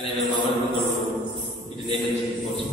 அனைவரும் அமர்ந்து கொள்வோம். இது நிகழ்ச்சி போஸ்ட்.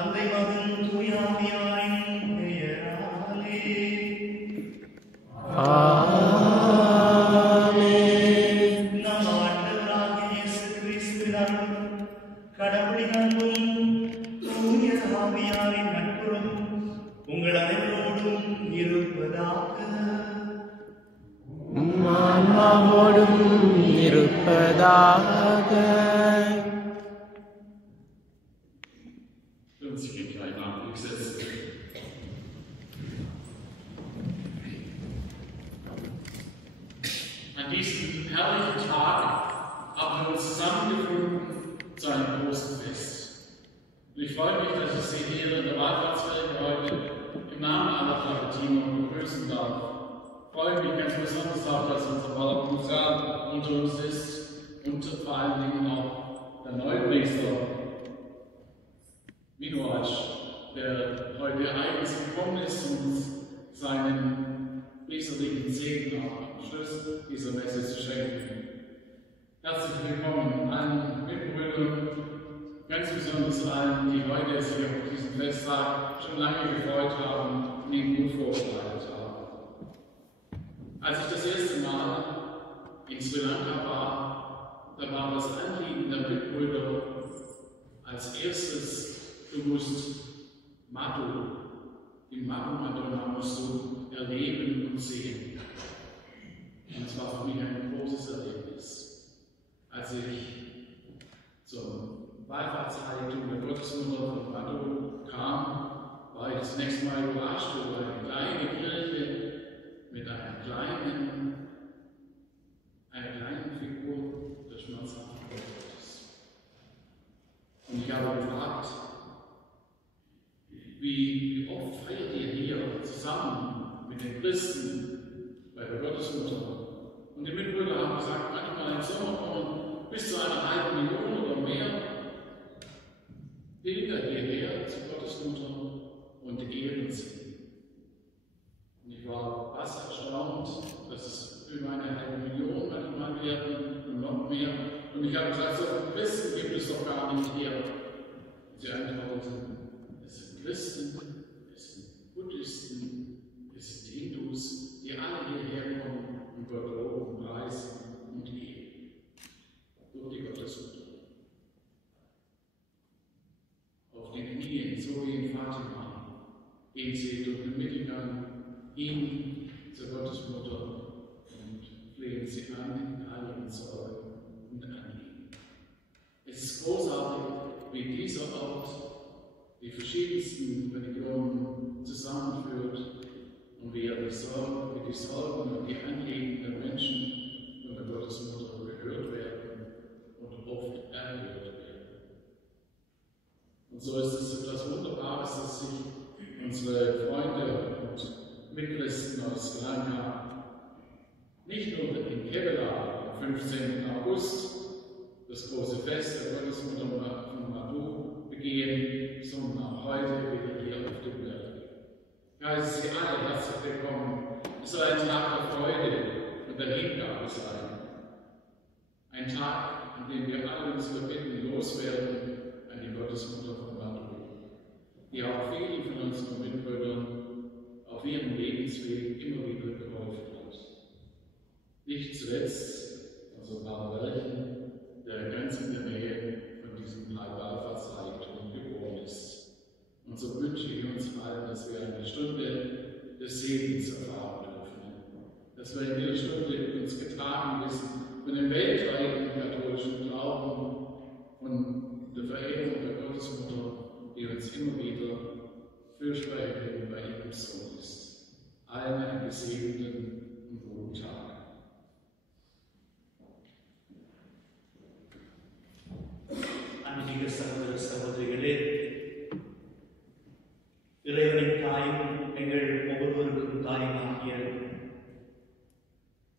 தந்தை மகன் தூய ஆவியாரின் பெயராலே. நம் ஆண்டவராகிய இயேசு கிறிஸ்துவின் அருளும் கடவுளின் அன்பும் தூய ஆவியாரின் நட்புறவும் உங்கள் அனைவரோடும் இருப்பதாக. ஆன்மாவோடும் இருப்பதாக. Uns geht gleich nach Setzen. An diesem herrlichen Tag haben wir uns zusammengefunden zu einem großen Fest. Und ich freue mich, dass ich Sie hier in der Wallfahrtskirche heute im Namen aller Pfarrer begrüßen darf. Ich freue mich ganz besonders auch, dass unser Pfarrer Musa unter uns ist und vor allen Dingen auch der Neupriester Minoac, der heute eigens gekommen ist, uns seinen priesterlichen Segen am Schluss dieser Messe zu schenken. Herzlich willkommen allen Mitbrüdern, ganz besonders allen, die heute sich auf diesen Festtag schon lange gefreut haben und ihn gut vorbereitet haben. Als ich das erste Mal in Sri Lanka war, da war das Anliegen der Mitbrüder als erstes: Du musst Madhu, die Madhu-Madonna musst du erleben und sehen. Und es war für mich ein großes Erlebnis. Als ich zur Wallfahrtsheiligtum der Gottesmutter von Madhu kam, war ich zunächst mal überrascht über eine kleine Kirche mit einer kleinen Figur der schmerzhaften Gottes. Und ich habe gefragt, wie oft feiert ihr hier zusammen mit den Christen bei der Gottesmutter? Und die Mitbrüder haben gesagt, manchmal im Sommer kommen bis zu 500.000 oder mehr Pilger hierher zur Gottesmutter und ehren sie. Und ich war fast erstaunt, dass es über 500.000 manchmal werden und noch mehr. Und ich habe gesagt, so viele Christen gibt es doch gar nicht hier. Und sie antworteten, es sind Christen, es sind Buddhisten, es sind Hindus, die alle hierher kommen und Gott loben, preisen und ehren. Durch die Gottesmutter. Auf den Knien, so wie in Fatima, gehen sie durch den Mittelgang hin zur Gottesmutter und flehen sie an in all ihren Sorgen und Anliegen. Es ist großartig, wie dieser Ort die verschiedensten Religionen zusammenführt und wie die Sorgen und die Anliegen der Menschen von der Gottesmutter gehört werden und oft erhört werden. Und so ist es etwas Wunderbares, dass sich unsere Freunde und Mitchristen aus Sri Lanka nicht nur in Kerala am 15. August das große Fest der Gottesmutter von Madhu begehen, sondern auch heute wieder hier auf dem Berg. Ich heiße Sie alle herzlich willkommen. Es soll ein Tag der Freude und der Hingabe sein. Ein Tag, an dem wir alle unsere Bitten loswerden an die Gottesmutter von Madhu, die auch vielen von unseren Mitbrüdern auf ihrem Lebensweg immer wieder geholfen hat. Nicht zuletzt unser Pfarrer Welchen, der ganz in der Nähe von diesem Wallfahrtsheiligtum geboren ist. Und so wünsche ich uns allen, dass wir eine Stunde des Segens erfahren dürfen. Dass wir in dieser Stunde uns getragen wissen von dem weltweiten katholischen Glauben und der Verehrung der Gottesmutter, die uns immer wieder Fürsprecherin bei ihrem Sohn ist. Allen einen gesegneten und guten Tag. அன்பிக சகோதர சகோதரிகளே, இறைவனின் தாயும் எங்கள் ஒவ்வொருவருக்கும் தாயுமாகிய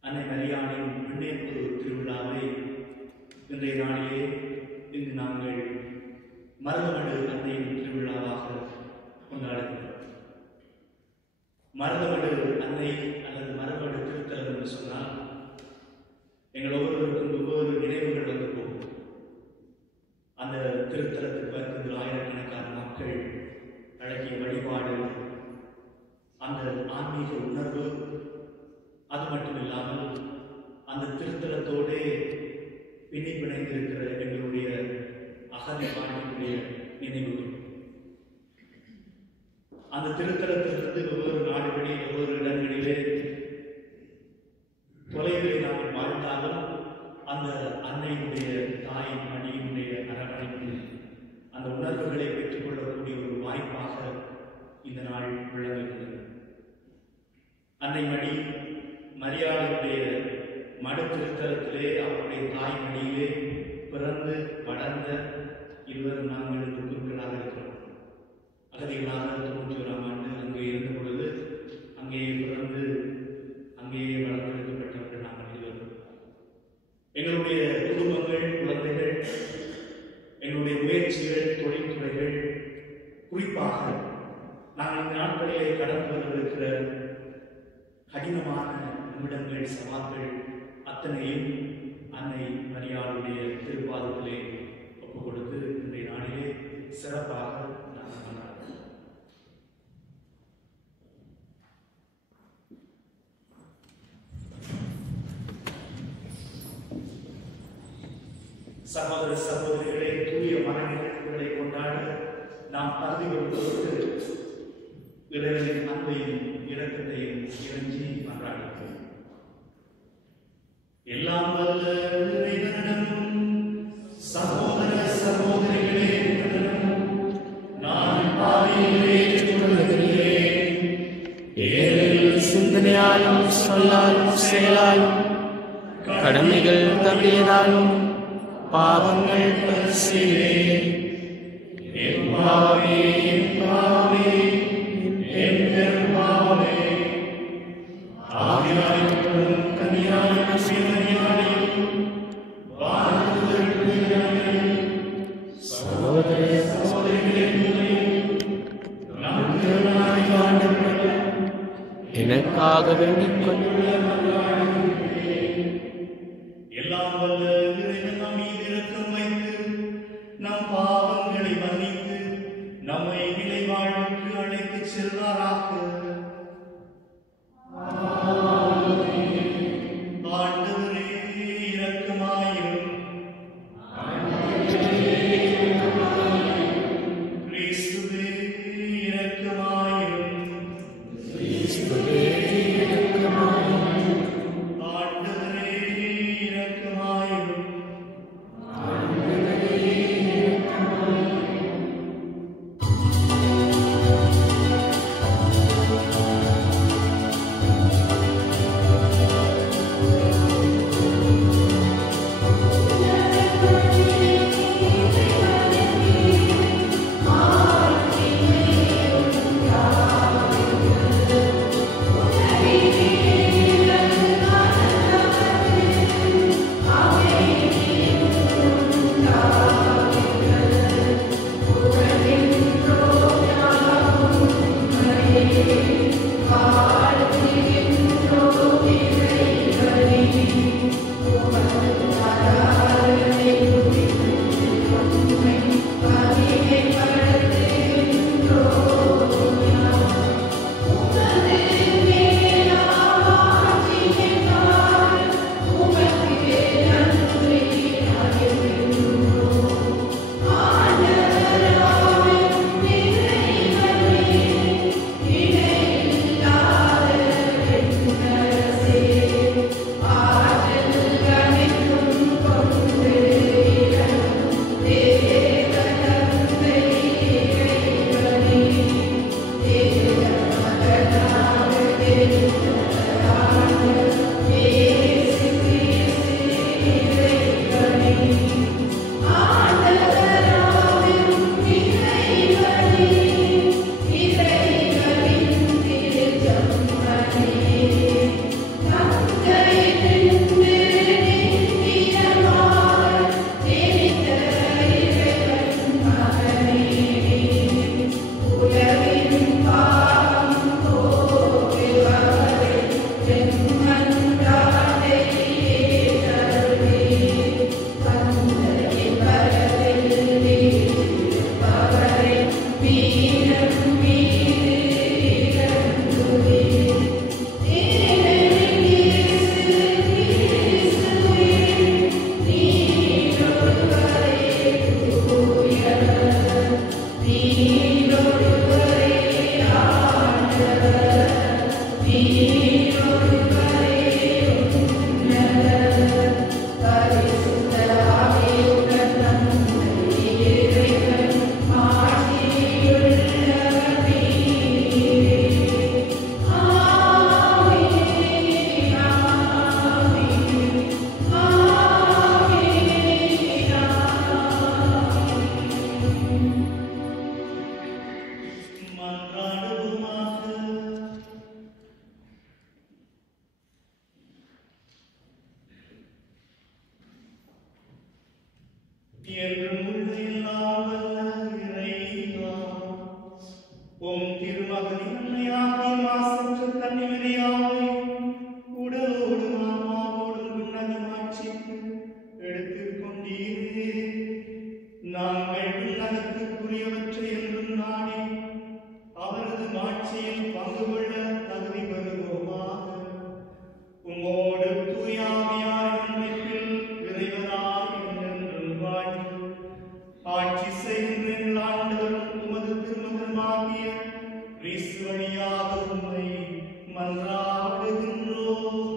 அன்னை மரியாளின் விண்ணேற்பு திருவிழாவை இன்றைய நாளிலே இங்கு நாங்கள் மருதமடு அன்னையின் திருவிழாவாக கொண்டாடுகிறோம். மருதமடு அன்னை அல்லது மரபடு திருத்தலம் என்று சொன்னால் எங்கள் ஒவ்வொருவருக்கும் ஒவ்வொரு நினைவுகள் வந்து போகும். அந்த திருத்தலத்துக்கு வருகின்ற ஆயிரக்கணக்கான மக்கள் மட்டுமில்லாமல் அந்த திருத்தலத்தோடு பின்னி பிணைந்திருக்கிற எங்களுடைய அகதி வாழ்க்கையுடைய நினைவுகள், அந்த திருத்தலத்திலிருந்து ஒவ்வொரு நாடுகளில் ஒவ்வொரு இடங்களிலே தொலைவிலே நாங்கள் வாழ்ந்தாலும் அந்த அன்னையினுடைய தாயின் மடியினுடைய அரவணைப்பு, அந்த உணர்வுகளை பெற்றுக்கொள்ளக்கூடிய ஒரு வாய்ப்பாக இந்த நாள் விளங்குகிறது. அன்னை மடி மரியாதையுடைய மடு திருத்தலத்திலே அவருடைய தாய் மடியிலே பிறந்து வளர்ந்த இருவரும் நாங்கள் இந்த குருக்களாக இருக்கிறோம். அகதிகளாக 91ஆம் ஆண்டு அங்கே இருந்த பொழுது அங்கேயே பிறந்து அங்கேயே வளர்த்தெடுக்கப்பட்டவர்கள் நாங்கள் இருவரும். எங்களுடைய குடும்பங்கள், குழந்தைகள், எங்களுடைய முயற்சிகள், தொழில்துறைகள், குறிப்பாக நாங்கள் இந்த நாட்களிலே கடந்து வருகிற கடினமான நிமிடங்கள், சவால்கள் அத்தனையும் அன்னை மரியாளுடைய திருப்பாதத்திலே ஒப்புக் கொடுத்து இன்றைய நாளிலே சிறப்பாக நாங்கள் கொண்டாடுகிறோம். சகோதர சகோதரிகளே, தூய மனநிலைகளை கொண்டாட நாம் பகுதி கொடுப்பதற்கு இறைவனின் அன்பையும் இரக்கத்தையும் இறைஞ்சி கொண்டாடுகிறோம். எல்லாம் வல்ல இறைவனிடமும் சகோதர சகோதரிகளே, நான் பாவிகளை ஏற்றுக்கொள்கிறேன். ஏழைகள் சிந்தனையாலும் சொல்லாலும் செயலாலும் கடமைகள் தவறியதாலும் பாவங்கள் பல செய்தேன். என் பாவமே, என் பாவமே, என் பெரும்பாவமே. ஆவியானவரும் கன்னியான சிவனியாரையும் வாழ்த்துதல்களையும் சகோதர சகோதரிகளையும் நம்பிக்கையாய் ஆண்டவரே, எனக்காக வேண்டிக் கொள்ளுங்கள். எல்லாம் வல்ல இறைவன் நம் மீது இரக்கம் வைத்து நம் பாவங்களை மன்னித்து நம்மை நிலை வாழ்வுக்கு அழைத்துச் செல்வாராக. என்றும் உள்ள எல்லாம் வல்ல இறைவா, உம் திருமகனின் அன்னையாகிய மாசற்ற கன்னிமரியாவையும் உடலோடும் ஆன்மாவோடும் உன்னதமாட்சிக்கு எடுத்துக் கொண்டீரே. நாங்கள் விண்ணகத்துக்குரியவற்றை என்றும் நாடி அவரது மாட்சியில் பங்கு கொள்ள தகுதி பெறுவோமாக. உம்மோடு தூயாவியாய் ஒன்றிப்பில் இறைவனாய் என்றென்றும் வாழ்ந்து ஆட்சி செய்கின்ற எங்கள் ஆண்டவரும் உமது திருமகனுமாகிய கிறிஸ்து வழியாக உம்மை மன்றாடுகின்றோம்.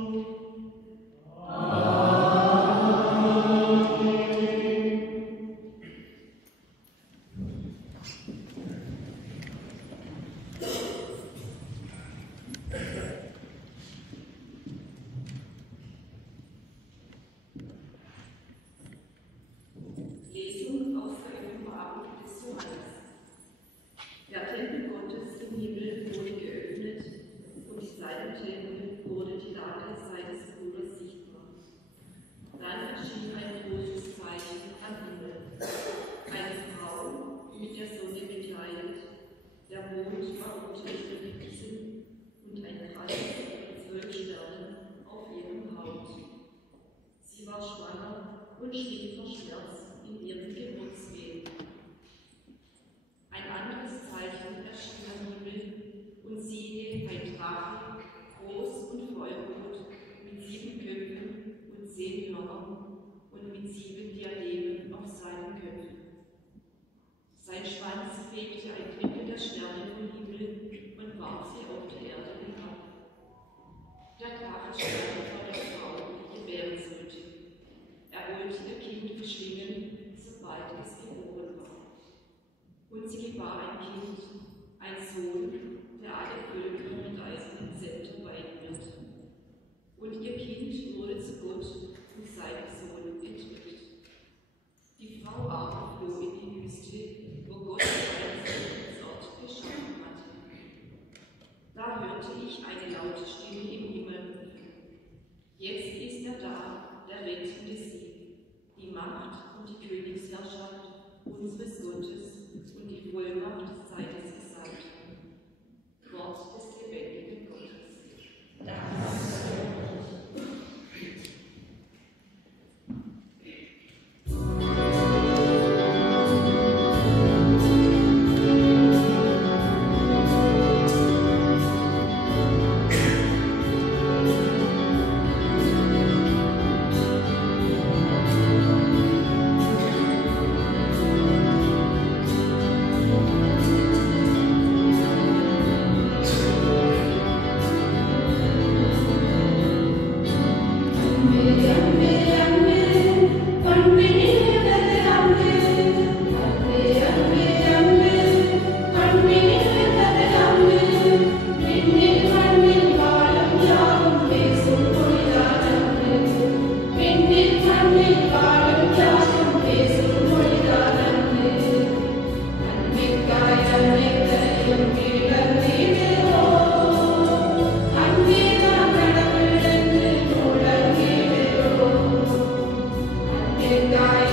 Lesung aus der Offenbarung des Johannes. Der Tempel Gottes im Himmel wurde geöffnet und in seinem Tempel wurde die Lage seines Bruders sichtbar. Dann erschien ein großes Zeichen am Himmel, eine Frau mit der Sonne bekleidet, der Mond war unter ihren Füßen und ein Kranz mit 12 Sternen auf ihrem Haupt. Sie war schwanger und schrie vor Schmerz in ihrem Geburtswehen. Ein anderes Zeichen erschien am Himmel, und siehe, ein Drache, groß und feuerrot, mit 7 Köpfen und 10 Hörnern und mit 7 Diademen auf seinen Köpfen. Sein Schwanz fegte ein Drittel der Sterne vom Himmel und warf sie auf die Erde hinab. Der Drache stand vor der Frau, die gebären sollte. Er wollte ihr Kind verschlingen, sobald es geboren war. Und sie gebar ein Kind, ein Sohn, der alle Völker mit eisernem Zepter weiden wird. Und ihr Kind wurde zu Gott und seinem Sohn entrückt. Die Frau aber floh in die Wüste, wo Gott einen Ort geschaffen hatte. Da hörte ich eine laute Stimme im Himmel rufen: Jetzt ist er da, der rettende Sieg, die Macht und die Königsherrschaft unseres Gottes und die Vollmacht seines Gesalbten. Wort des lebendigen Gottes. Danke. Guide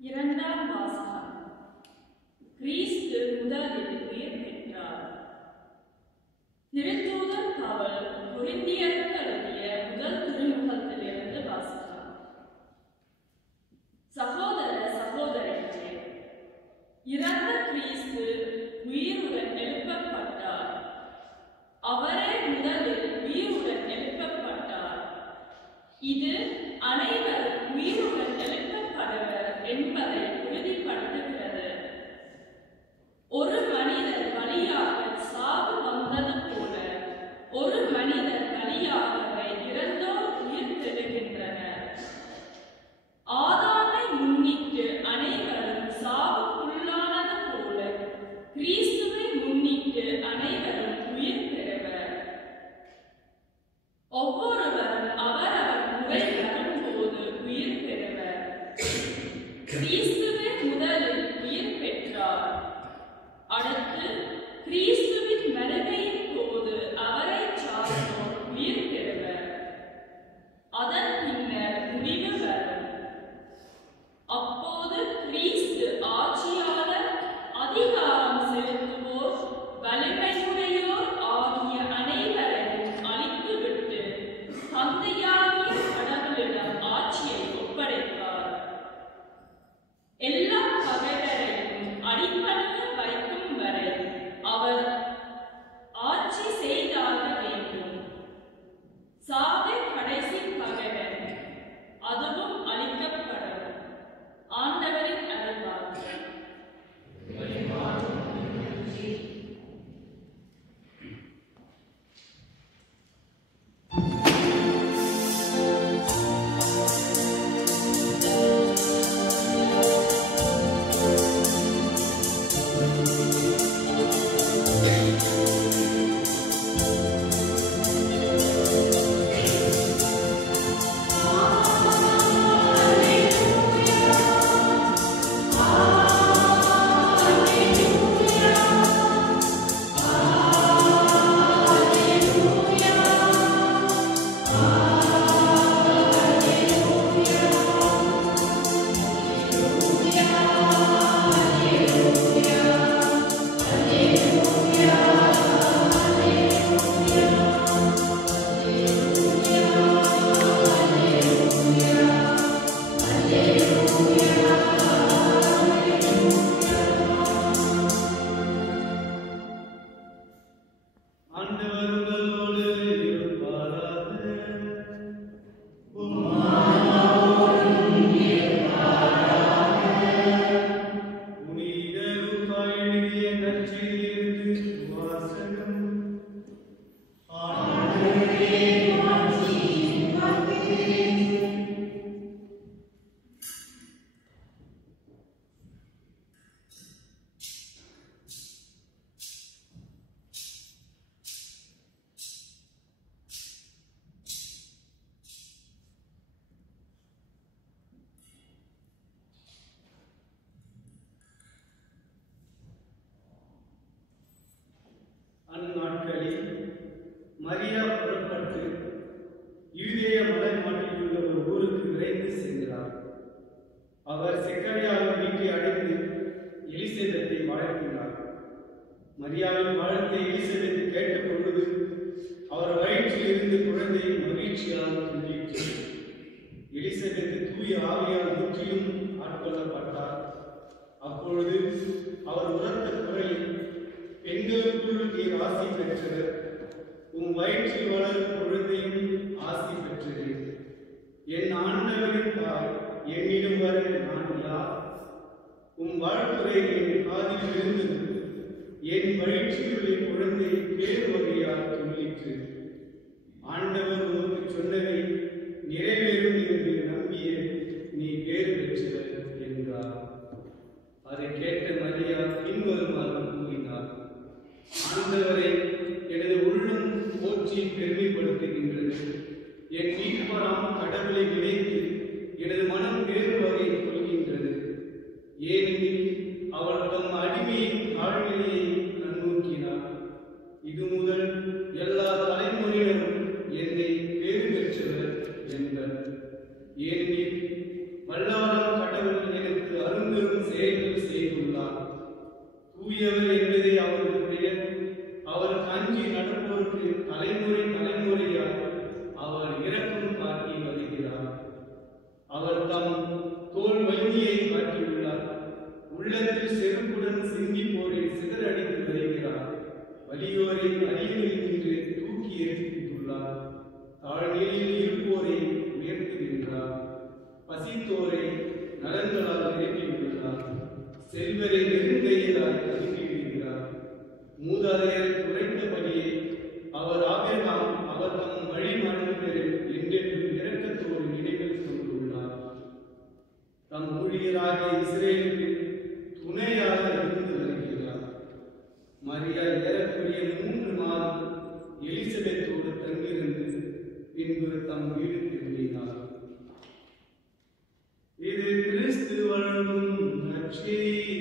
இரண்டாம் வாசகம். கிறிஸ்து முதலில் உயிர் பெற்றார். திருத்தூதர் பவுல் கொரிந்தியருக்கு எழுதிய முதல் திருமுகத்திலிருந்து வாசகம். சகோதர சகோதரிகளே, இறந்த கிறிஸ்து உயிருடன் எழுப்பப்பட்டார். அவரே முதலில் உயிருடன் எழுப்பப்பட்டார். இது அனைவரும் உயிருடன் எழுப்பப்படுவர் என்பதை உறுதிப்படுத்துகிறது. ஒரு மனிதர் வழியாக சாவு வந்தது போல ஒரு மனிதர் வழியாகவே இறந்தோர் உயிர் பெறுகின்றனர். ஆதாமை முன்னிட்டு அனைவரும் சாவுக்குள்ளானது போல கிறிஸ்துவை முன்னிட்டு அனைவரும் உயிர் பெறுவர். ஒவ்வொருவரும் அவரவர் முறை வரும்போது உயிர் பெறுவர். கிறிஸ்துவே முதலில் உயிர் பெற்றார். அடுத்து கிறிஸ்துவின் வருகையின் போது அவரை சார்ந்தோர் உயிர் பெறுவர். அதன் பின்னர் முடிவு வரும். அப்போது கிறிஸ்து ஆட்சியாளர், அதிகாரம் செலுத்துவோர், வலிமையுடையோர் ஆகிய அனைவரையும் அழித்துவிட்டு தந்தையாகிய கடவுளிடம் ஆட்சியை ஒப்படைப்பார். எல்லா பகைவரையும் அடிபணிய வைக்கும் வரை அவர் ஆட்சி செய்தாக வேண்டும். சாவே கடைசி பகைவன், அதுவும் அழிக்கப்படும். ஆண்டவரின் அருள்வாக்கு. அந்நாட்களில் மரியா புறப்பட்டு யூதேய மலைநாட்டில் உள்ள ஒரு ஊருக்கு விரைந்து சென்றார். அவர் செக்கரியாவின் வீட்டை அடைந்து எலிசபெத்தை வாழ்த்தினார். மரியாவின் வாழ்த்தை எலிசபெத் கேட்ட பொழுது அவர் வயிற்றில் இருந்து குழந்தை மகிழ்ச்சியால் துள்ளிற்று. எலிசபெத் தூய ஆவியால் முற்றிலும் ஆட்கொள்ளப்பட்டார். அப்பொழுது அவர் உரத்த குரலில், பெண்களுக்குள் நீர் ஆசி பெற்றவர், உம் வயிற்றில் வளரும் குழந்தையும் ஆசி பெற்றது. என் ஆண்டவரின் தாய், என்னிடம் வர நான் யார்? உம் வாழ்த்துறை என் காதில் விழுந்தது. என் வயிற்றில் உள்ள குழந்தை பேர் வகையால் துள்ளிற்று. ஆண்டவர் உனக்கு சொன்னதை நிறைவேறும் என்று நம்பிய நீ பேர் பெற்றவர் என்றார். அதை கேட்ட மரியா பின்வருமாறு கூறினார்: ஆண்டவரை எனது உள்ளம் போற்றி பெருமைப்படுத்துகின்றது. என் மீட்பராம் கடவுளை நினைத்து எனது மனம் வேறு வகை கொள்கின்றது. ஏனெனில் அவள் தம் அடிமையின் தாழ்நிலையை கண்ணோக்கினார். இது முதல் எல்லா தலைமுறையினரும் என்னை பேறு பெற்றவர் என்பர். ஏனெனில் வல்லாரம் கடவுள் எனக்கு ஊழியராகிய இஸ்ரேலுக்கு துணையாக இருந்து வருகிறார். மரியா ஏறக்குறைய 3 மாதம் எலிசபெத்தோடு தங்கியிருந்து பின்பு தம் வீடு திரும்பினார். இது கிறிஸ்து வழங்கும் நற்செய்தி.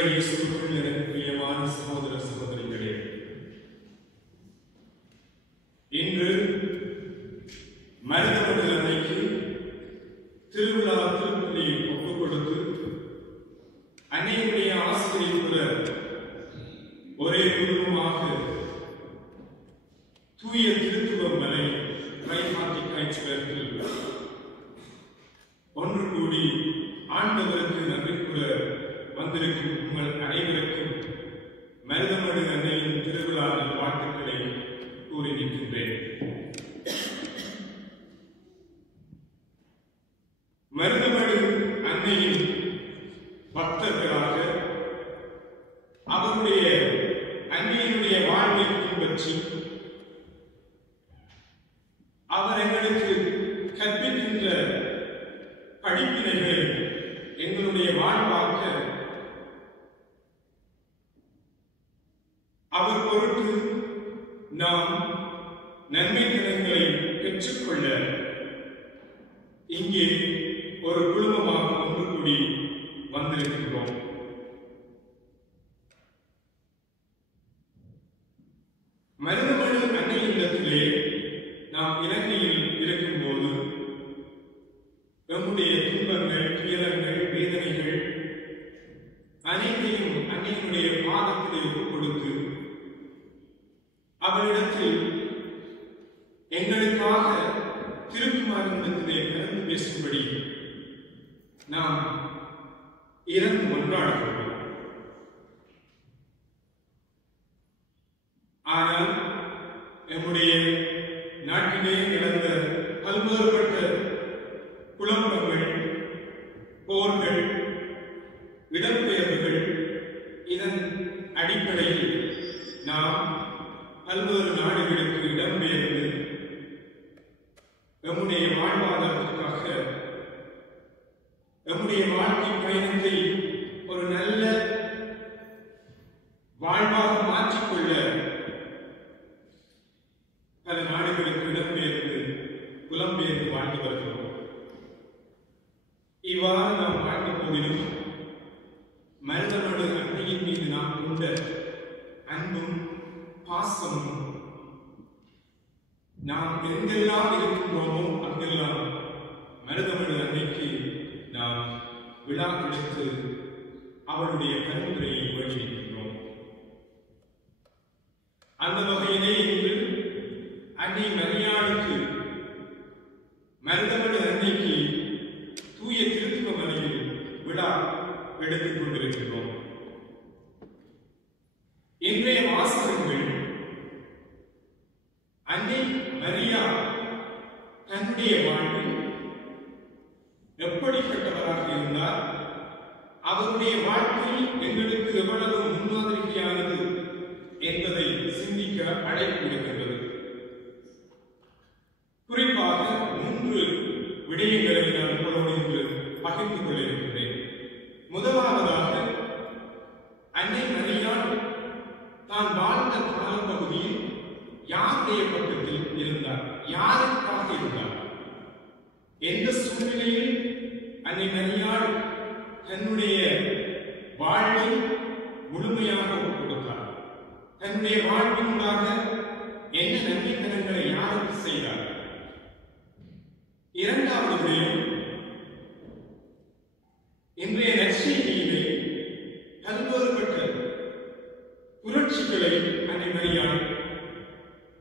இயேசுவுக்குள் எனக்கு பிரியமான சகோதர சகோதரிகளே, இன்று மருதமடல் அன்னைக்கு திருவிழா திருப்பலியை ஒப்புக் கொடுத்து அன்னையுடைய ஆசிரியை கூட ஒரே குடும்பமாக தூய திருத்துவ மலை கிரைஸ்தவத்தில் ஒன்று கூடி ஆண்டவருக்கு நன்றி கூற வந்திருக்கும் உங்கள் அனைவருக்கும் மருதமடு அன்னையின் திருவிழாவின் வாழ்த்துக்களை கூறி நிற்கின்றேன். மருதமடு அன்னையின் பக்தர்களாக அவருடைய அன்னையினுடைய வாழ்வை பின்பற்றி அவர் எங்களுக்கு கற்பிக்கின்ற படிப்பினைகளை எங்களுடைய வாழ்வாக்க அவர் பொருட்டு நாம் நன்மை தினங்களை பெற்றுக்கொள்ள இங்கே ஒரு குழுமமாக ஒன்று கூடி வந்திருக்கின்றோம். மருதமடு அன்னையின் இடத்திலே நாம் இலங்கையில் இருக்கும்போது நம்முடைய துன்பங்கள், துயரங்கள், வேதனைகள் அனைத்தையும் அன்னையினுடைய பாதத்திலே ஒப்புக் கொடுத்து அவரிடத்தில் எங்களுக்காக திருக்குமாரனிடத்திலே பிறந்து பேசும்படி நாம் இறந்து கொண்டாடுகிறோம். ஆனால் நம்முடைய நாட்டிலே நடந்த பல்வேறுபட்ட குழப்பங்கள், போர்கள், இடம்பெயர்வுகள், இதன் அடிப்படையில் நாம் பல்வேறு நாடுகளுக்கு இடம்பெயர்ந்து நம்முடைய வாழ்வாதாரத்திற்காக நம்முடைய வாழ்க்கை பயணத்தை ஒரு நல்ல வாழ்வாக மாற்றிக்கொள்ள பல நாடுகளுக்கு இடம்பெயர்ந்து புலம்பெயர்ந்து வாழ்ந்து வருகிறோம். இவ்வாறு நாம் வாழ்ந்த போதிலும் மருதமடு அன்னையின் மீது நாம் கொண்ட அன்பும் பாசமும் நாம் எங்கெல்லாம் இருக்கின்றோமோ அங்கெல்லாம் மருதமடு அன்னைக்கு நாம் விழா எடுத்து அவருடைய கருத்துரையை வழியிருக்கின்றோம். அந்த வகையிலே இன்று அன்னை மரியாளுக்கு மருதமடு அன்னைக்கு தூய திருத்துவ மலையில் விழா எடுத்துக் கொண்டிருக்கின்றோம். இன்றைய வாசகங்கள் அன்னை மரியா தன்னுடைய வாழ்வில் எப்படிப்பட்டவராக இருந்தார், அவருடைய வாழ்க்கையில் எங்களுக்கு எவ்வளவு முன்மாதிரியானது என்பதை சிந்திக்க அழைப்பு இருக்கின்றது. குறிப்பாக 3 விடயங்களை நான் உங்களோடு இன்று பகிர்ந்து கொள்ள இருக்கின்றேன். முதலாவதாக, அன்னை மரியாள் தான் வாழ்ந்த காலப்பகுதியில் யாருடைய பக்கத்தில் இருந்தார், யாருக்காக இருந்தார், எந்த சூழ்நிலையில் அன்னை மரியாள் தன்னுடைய வாழ்வை முழுமையாக கொடுத்தார், தன்னுடைய வாழ்வினுடாக என்ன நன்மைத்தனங்களை யாருக்கு செய்தார். இரண்டாவது விடயம், இன்றைய நற்செய்தியிலே பல்வேறுபட்ட புரட்சிகளை அன்னை மரியாள்